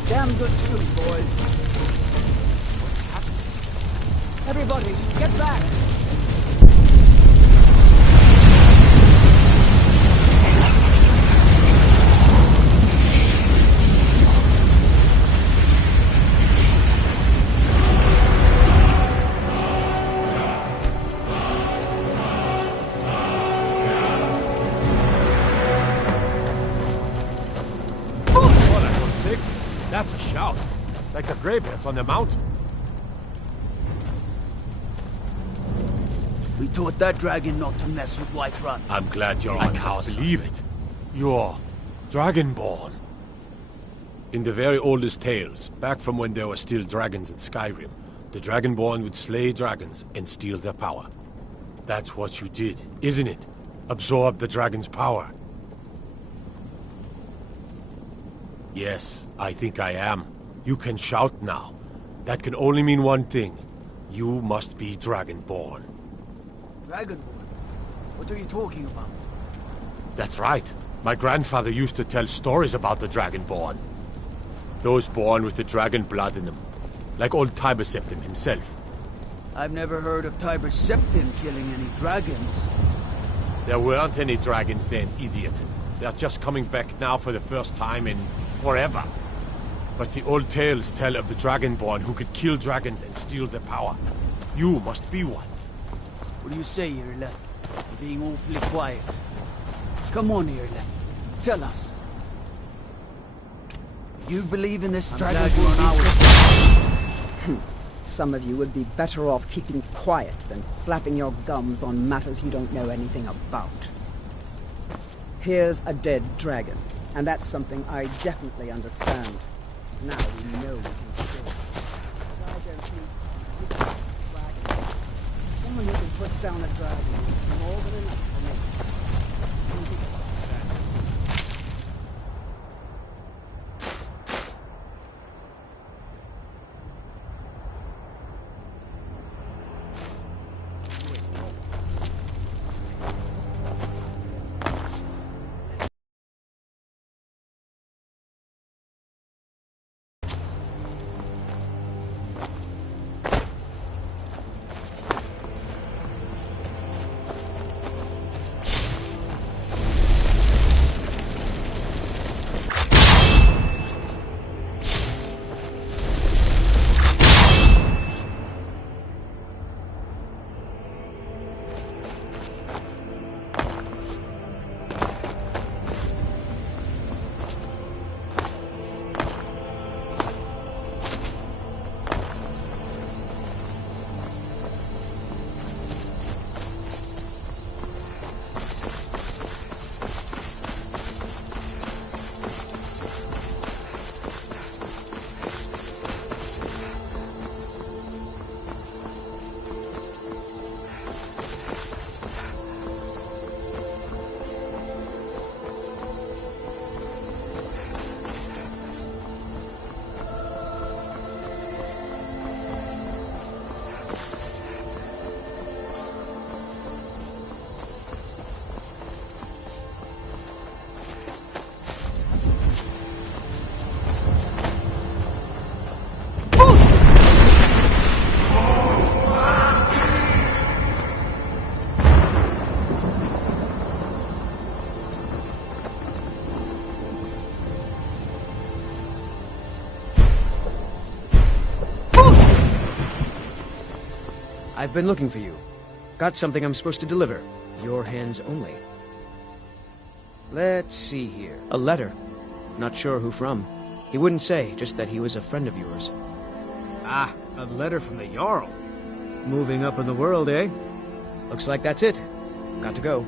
Damn good shooting, boys. Everybody, get back! That's a shout. Like the graveyards on the mountain. We taught that dragon not to mess with Whiterun. I'm glad you're on house. Believe it. You're Dragonborn. In the very oldest tales, back from when there were still dragons in Skyrim, the Dragonborn would slay dragons and steal their power. That's what you did, isn't it? Absorb the dragon's power. Yes, I think I am. You can shout now. That can only mean one thing. You must be Dragonborn. Dragonborn? What are you talking about? That's right. My grandfather used to tell stories about the Dragonborn. Those born with the dragon blood in them. Like old Tiber Septim himself. I've never heard of Tiber Septim killing any dragons. There weren't any dragons then, idiot. They're just coming back now for the first time in forever. But the old tales tell of the Dragonborn who could kill dragons and steal their power. You must be one. What do you say, Irle? You're being awfully quiet. Come on, Irle. Tell us. You believe in this Dragonborn? Some of you would be better off keeping quiet than flapping your gums on matters you don't know anything about. Here's a dead dragon, and that's something I definitely understand. Now we know we can kill it. I don't need dragon. Someone who can put down a dragon is more than enough for me. I've been looking for you. Got something I'm supposed to deliver. Your hands only. Let's see here. A letter. Not sure who from. He wouldn't say, just that he was a friend of yours. Ah, a letter from the Jarl. Moving up in the world, eh? Looks like that's it. Got to go.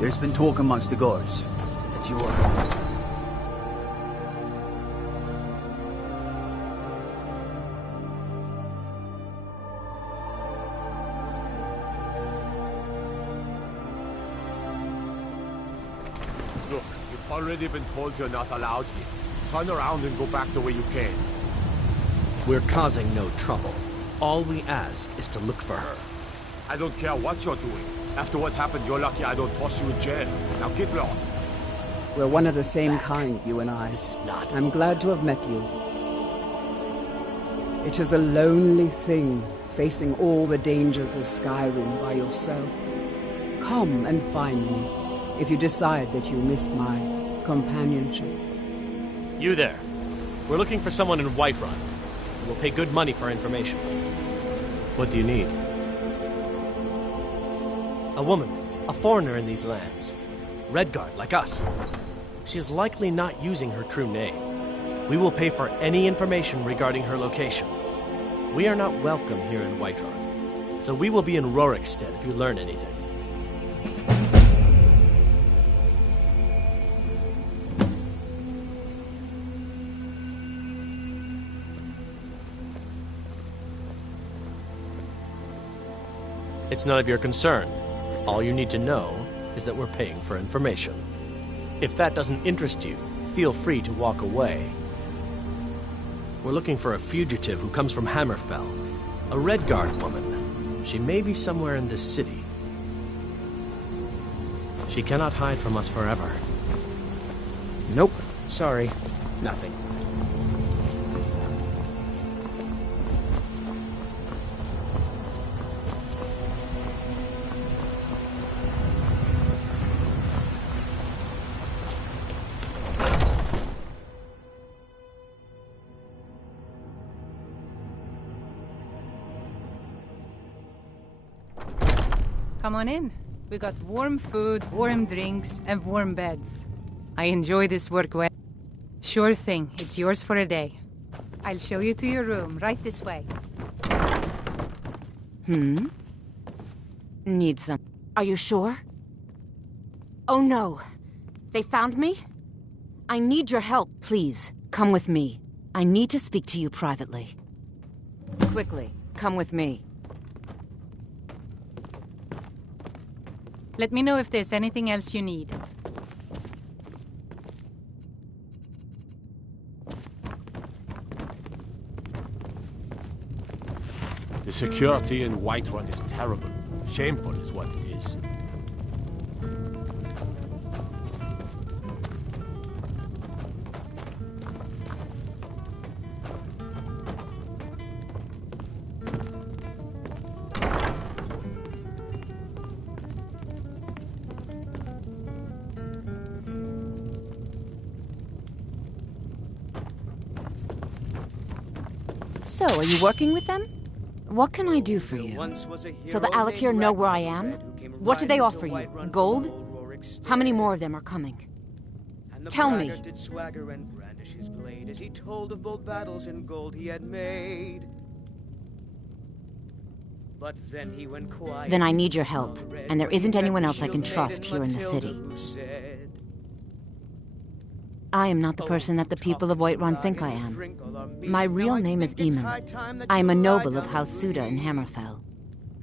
There's been talk amongst the guards that you are... Look, you've already been told you're not allowed here. Turn around and go back the way you came. We're causing no trouble. All we ask is to look for her. I don't care what you're doing. After what happened, you're lucky I don't toss you in jail. Now get lost. We're one of the same kind, you and I. I'm glad to have met you. It is a lonely thing, facing all the dangers of Skyrim by yourself. Come and find me, if you decide that you miss my companionship. You there. We're looking for someone in Whiterun. We'll pay good money for information. What do you need? A woman, a foreigner in these lands. Redguard, like us. She's likely not using her true name. We will pay for any information regarding her location. We are not welcome here in Whiterun, so we will be in Rorikstead if you learn anything. It's none of your concern. All you need to know is that we're paying for information. If that doesn't interest you, feel free to walk away. We're looking for a fugitive who comes from Hammerfell. A Redguard woman. She may be somewhere in this city. She cannot hide from us forever. Nope. Sorry. Nothing. Come on in. We got warm food, warm drinks, and warm beds. I enjoy this work well. Sure thing. It's yours for a day. I'll show you to your room, right this way. Need some. Are you sure? Oh no. They found me? I need your help. Please, come with me. I need to speak to you privately. Quickly, come with me. Let me know if there's anything else you need. The security in Whiterun is terrible. Shameful is what it is. So, are you working with them? What can I do for you? So the Alakir know where I am? What do they offer you? Gold? How many more of them are coming? Tell me. Did swagger and brandish his blade as he told of bold battles in gold he had made. But then he went quiet. Then I need your help, and there isn't anyone else I can trust here in the city. I am not the person that the people of Whiterun think I am. My real name is Eamon. I am a noble of House Suda in Hammerfell.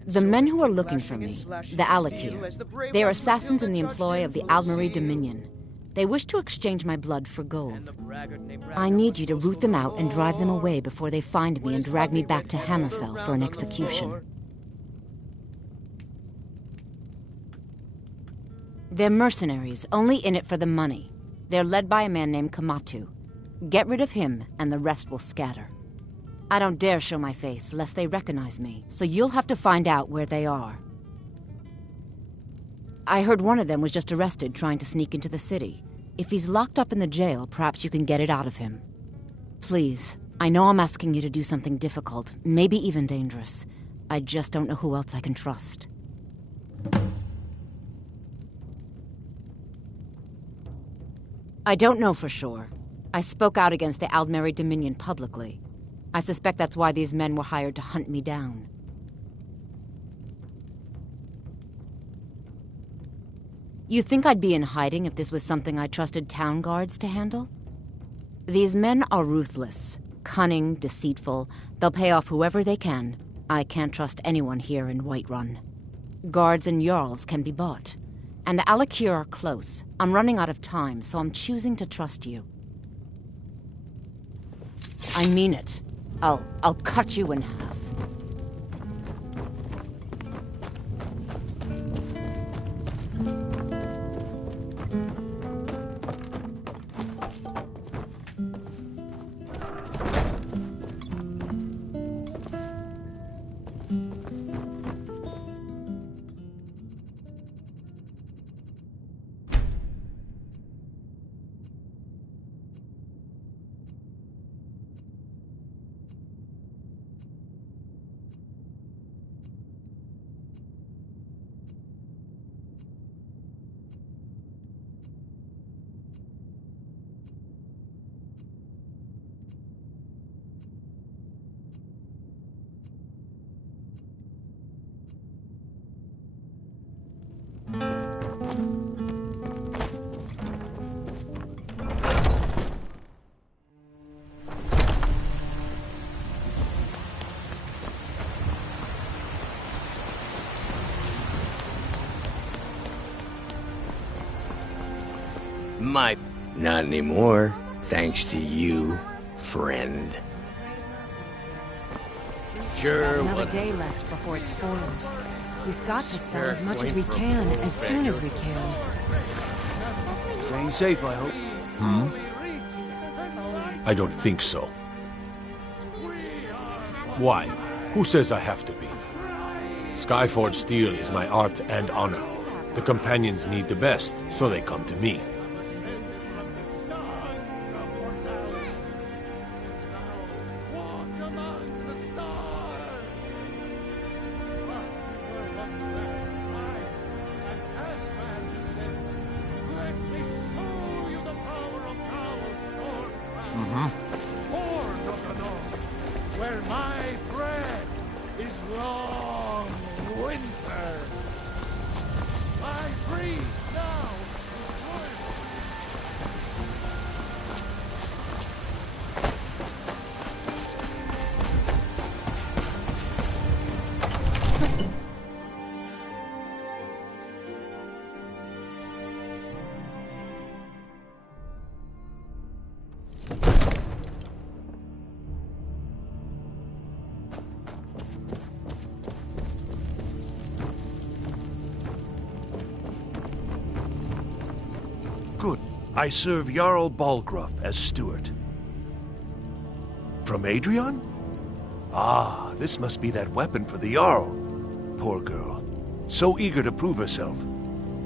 The men who are looking for me, the Alakir, they are assassins in the employ of the Aldmeri Dominion. They wish to exchange my blood for gold. I need you to root them out and drive them away before they find me and drag me back to Hammerfell for an execution. They're mercenaries, only in it for the money. They're led by a man named Kamatu. Get rid of him, and the rest will scatter. I don't dare show my face, lest they recognize me, so you'll have to find out where they are. I heard one of them was just arrested trying to sneak into the city. If he's locked up in the jail, perhaps you can get it out of him. Please, I know I'm asking you to do something difficult, maybe even dangerous. I just don't know who else I can trust. I don't know for sure. I spoke out against the Aldmeri Dominion publicly. I suspect that's why these men were hired to hunt me down. You think I'd be in hiding if this was something I trusted town guards to handle? These men are ruthless, cunning, deceitful. They'll pay off whoever they can. I can't trust anyone here in Whiterun. Guards and Jarls can be bought. And the Alakir are close. I'm running out of time, so I'm choosing to trust you. I mean it. I'll cut you in half. Not anymore, thanks to you, friend. Sure, Another what? day left before it spoils. We've got to sell as much as we can, as soon as we can. Staying safe, I hope. I don't think so. Why? Who says I have to be? Skyforge steel is my art and honor. The companions need the best, so they come to me. Where my bread is long winter. I breathe now. Good. I serve Jarl Balgruuf as steward. From Adrian? Ah, this must be that weapon for the Jarl. Poor girl. So eager to prove herself.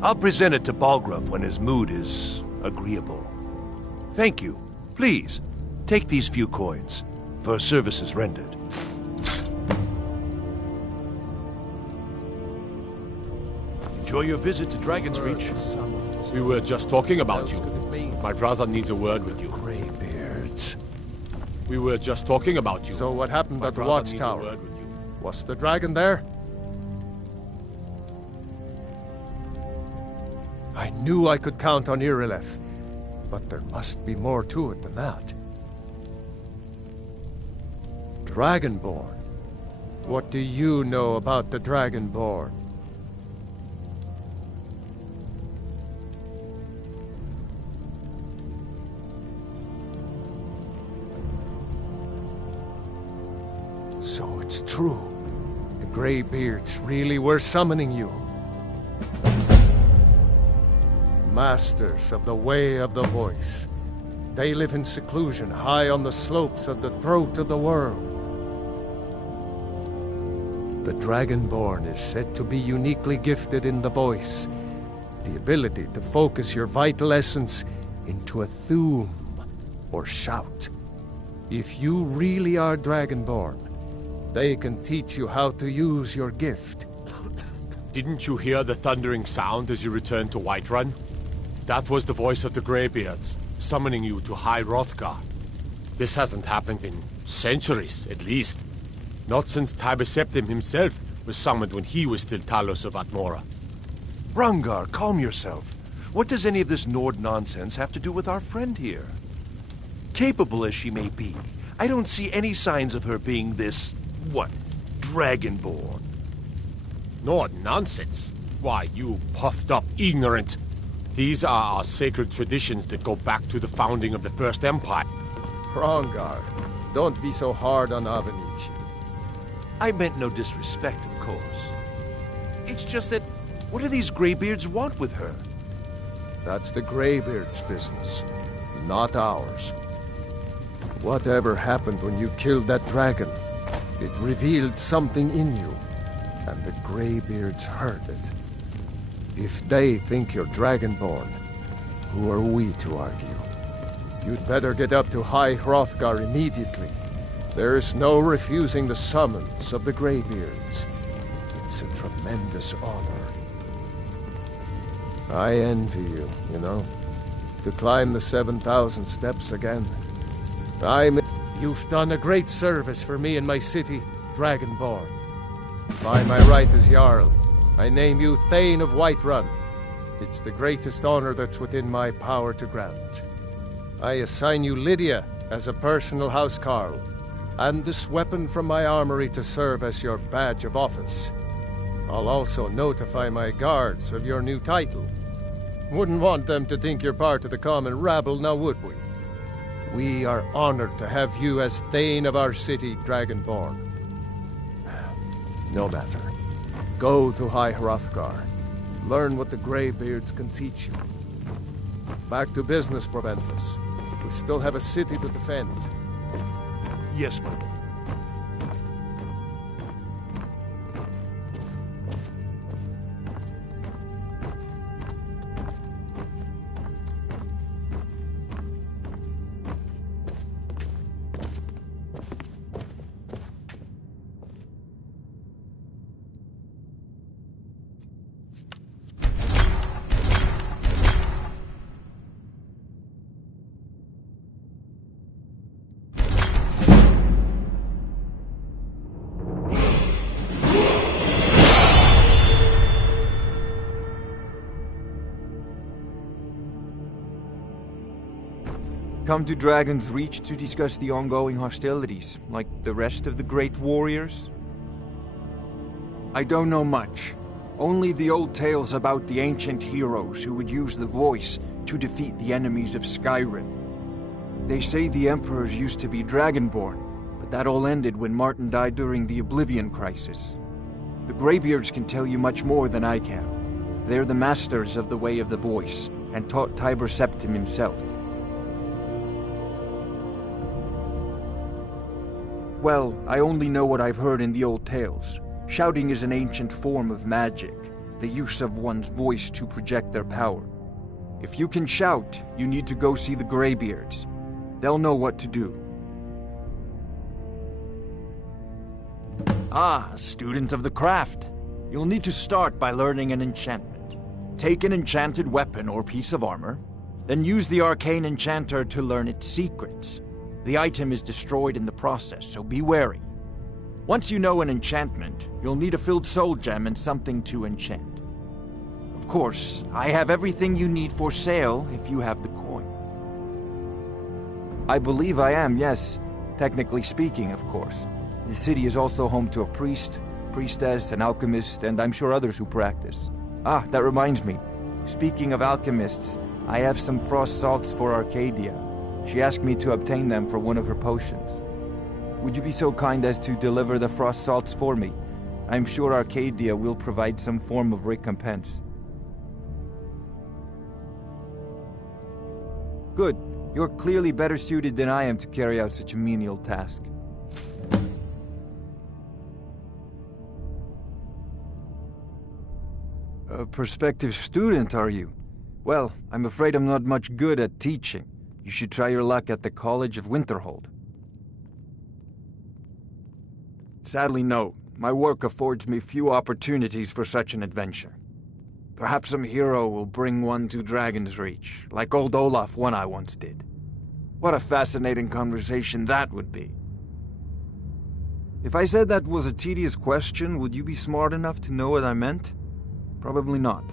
I'll present it to Balgruuf when his mood is agreeable. Thank you. Please, take these few coins for services rendered. Enjoy your visit to Dragon's Reach. We were just talking about you. My brother needs a word with you. Greybeards. We were just talking about you. So what happened My at the brother needs a watchtower? word with you. Was the dragon there? I knew I could count on Irileth, but there must be more to it than that. Dragonborn? What do you know about the Dragonborn? So it's true. The Greybeards really were summoning you. Masters of the Way of the Voice. They live in seclusion high on the slopes of the throat of the world. The Dragonborn is said to be uniquely gifted in the voice, the ability to focus your vital essence into a thume or shout. If you really are Dragonborn, they can teach you how to use your gift. Didn't you hear the thundering sound as you returned to Whiterun? That was the voice of the Greybeards, summoning you to High Hrothgar. This hasn't happened in centuries, at least. Not since Tiber Septim himself was summoned when he was still Talos of Atmora. Brungar, calm yourself. What does any of this Nord nonsense have to do with our friend here? Capable as she may be, I don't see any signs of her being this, Dragonborn. Nord nonsense? Why, you puffed up ignorant. These are our sacred traditions that go back to the founding of the First Empire. Hrongar, don't be so hard on Avenici. I meant no disrespect, of course. It's just that, what do these Greybeards want with her? That's the Greybeards' business, not ours. Whatever happened when you killed that dragon, it revealed something in you, and the Greybeards heard it. If they think you're Dragonborn, who are we to argue? You'd better get up to High Hrothgar immediately. There's no refusing the summons of the Greybeards. It's a tremendous honor. I envy you, you know, to climb the 7,000 steps again. You've done a great service for me and my city, Dragonborn. By my right as Jarl, I name you Thane of Whiterun. It's the greatest honor that's within my power to grant. I assign you Lydia as a personal housecarl, and this weapon from my armory to serve as your badge of office. I'll also notify my guards of your new title. Wouldn't want them to think you're part of the common rabble, now would we? We are honored to have you as Thane of our city, Dragonborn. No matter. Go to High Hrothgar. Learn what the Greybeards can teach you. Back to business, Proventus. We still have a city to defend. Yes, my lord. Come to Dragon's Reach to discuss the ongoing hostilities, like the rest of the great warriors? I don't know much. Only the old tales about the ancient heroes who would use the voice to defeat the enemies of Skyrim. They say the emperors used to be Dragonborn, but that all ended when Martin died during the Oblivion Crisis. The Greybeards can tell you much more than I can. They're the masters of the Way of the Voice, and taught Tiber Septim himself. Well, I only know what I've heard in the old tales. Shouting is an ancient form of magic, the use of one's voice to project their power. If you can shout, you need to go see the Greybeards. They'll know what to do. Ah, a student of the craft. You'll need to start by learning an enchantment. Take an enchanted weapon or piece of armor, then use the arcane enchanter to learn its secrets. The item is destroyed in the process, so be wary. Once you know an enchantment, you'll need a filled soul gem and something to enchant. Of course, I have everything you need for sale if you have the coin. I believe I am, yes. Technically speaking, of course. The city is also home to a priest, priestess, an alchemist, and I'm sure others who practice. Ah, that reminds me. Speaking of alchemists, I have some frost salts for Arcadia. She asked me to obtain them for one of her potions. Would you be so kind as to deliver the frost salts for me? I'm sure Arcadia will provide some form of recompense. Good. You're clearly better suited than I am to carry out such a menial task. A prospective student, are you? Well, I'm afraid I'm not much good at teaching. You should try your luck at the College of Winterhold. Sadly, no. My work affords me few opportunities for such an adventure. Perhaps some hero will bring one to Dragon's Reach, like old Olaf one I once did. What a fascinating conversation that would be. If I said that was a tedious question, would you be smart enough to know what I meant? Probably not.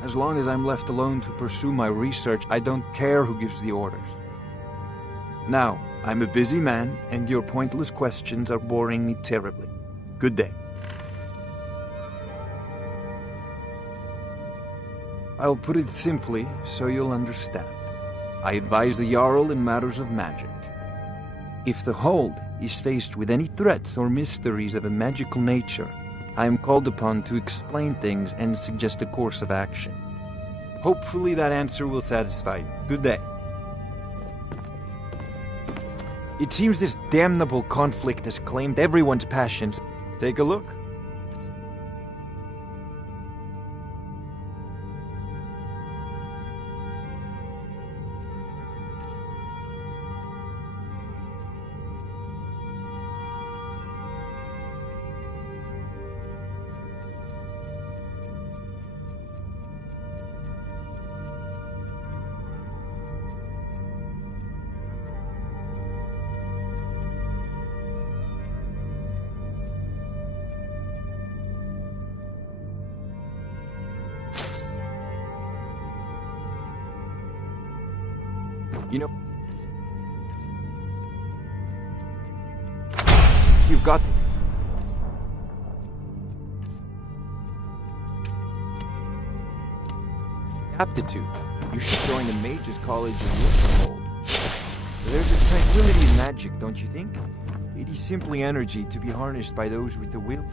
As long as I'm left alone to pursue my research, I don't care who gives the orders. Now, I'm a busy man, and your pointless questions are boring me terribly. Good day. I'll put it simply, so you'll understand. I advise the Jarl in matters of magic. If the Hold is faced with any threats or mysteries of a magical nature, I am called upon to explain things and suggest a course of action. Hopefully that answer will satisfy you. Good day. It seems this damnable conflict has claimed everyone's passions. Take a look. You know, you've got aptitude. You should join the Mages College of Winterhold. There's a tranquility in magic, don't you think? It is simply energy to be harnessed by those with the will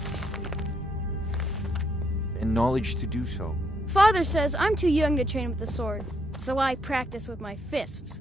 and knowledge to do so. Father says I'm too young to train with the sword, so I practice with my fists.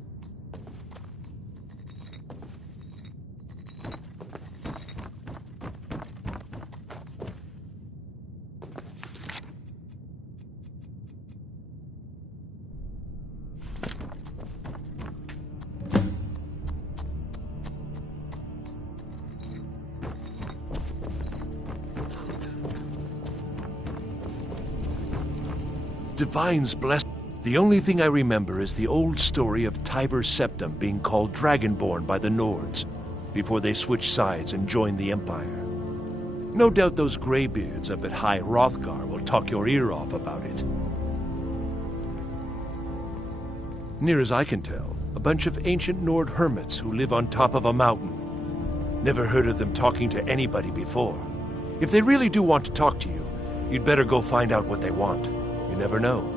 Divine's blessed. The only thing I remember is the old story of Tiber Septim being called Dragonborn by the Nords before they switched sides and joined the Empire. No doubt those graybeards up at High Hrothgar will talk your ear off about it. Near as I can tell, a bunch of ancient Nord hermits who live on top of a mountain. Never heard of them talking to anybody before. If they really do want to talk to you, you'd better go find out what they want. You never know.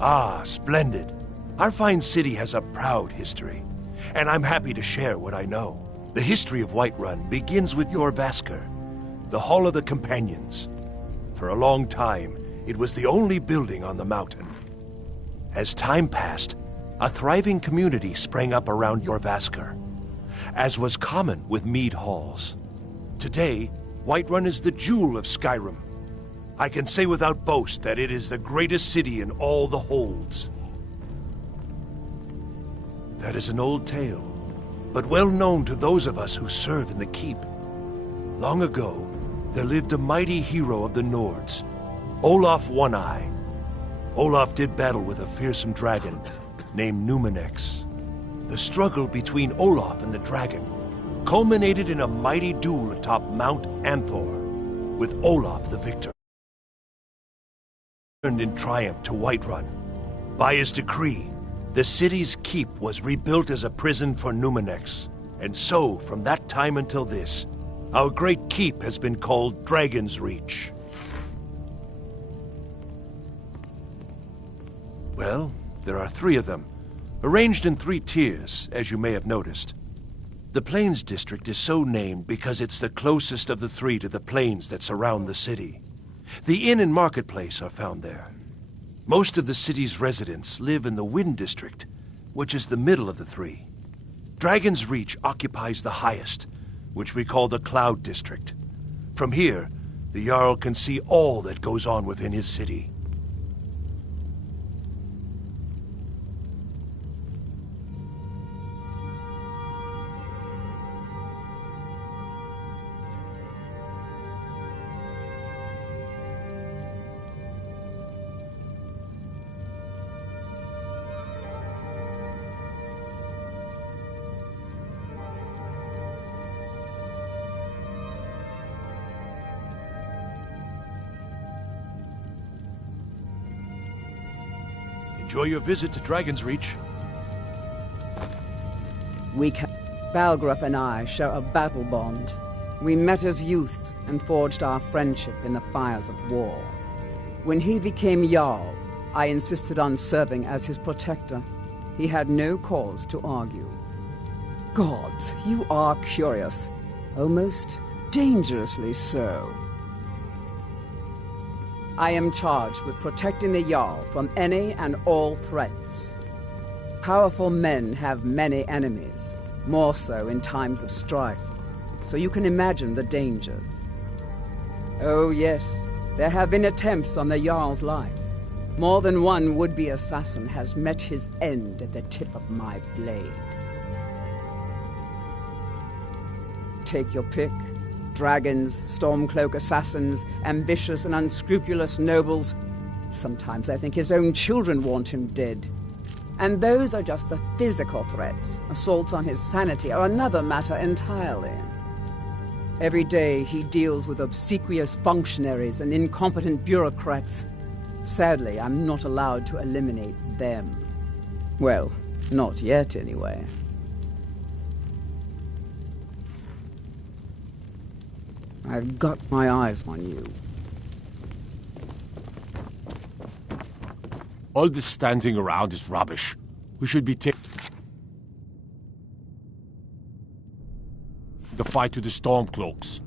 Ah, splendid. Our fine city has a proud history, and I'm happy to share what I know. The history of Whiterun begins with Jorrvaskr, the Hall of the Companions. For a long time, it was the only building on the mountain. As time passed, a thriving community sprang up around Jorrvaskr, as was common with mead halls. Today, Whiterun is the jewel of Skyrim. I can say without boast that it is the greatest city in all the holds. That is an old tale, but well known to those of us who serve in the keep. Long ago, there lived a mighty hero of the Nords, Olaf One-Eye. Olaf did battle with a fearsome dragon named Numenex. The struggle between Olaf and the dragon culminated in a mighty duel atop Mount Anthor, with Olaf the victor. Turned in triumph to Whiterun. By his decree, the city's keep was rebuilt as a prison for Numenex, and so, from that time until this, our great keep has been called Dragon's Reach. Well, there are 3 of them, arranged in 3 tiers, as you may have noticed. The Plains District is so named because it's the closest of the 3 to the plains that surround the city. The inn and marketplace are found there. Most of the city's residents live in the Wind District, which is the middle of the 3. Dragon's Reach occupies the highest, which we call the Cloud District. From here, the Jarl can see all that goes on within his city. Enjoy your visit to Dragon's Reach. Balgrup and I share a battle bond. We met as youths and forged our friendship in the fires of war. When he became Jarl, I insisted on serving as his protector. He had no cause to argue. Gods, you are curious. Almost dangerously so. I am charged with protecting the Jarl from any and all threats. Powerful men have many enemies, more so in times of strife, so you can imagine the dangers. Oh yes, there have been attempts on the Jarl's life. More than one would-be assassin has met his end at the tip of my blade. Take your pick. Dragons, Stormcloak assassins, ambitious and unscrupulous nobles. Sometimes I think his own children want him dead. And those are just the physical threats. Assaults on his sanity are another matter entirely. Every day he deals with obsequious functionaries and incompetent bureaucrats. Sadly, I'm not allowed to eliminate them. Well, not yet anyway. I've got my eyes on you. All this standing around is rubbish. We should be taking the fight to the Stormcloaks.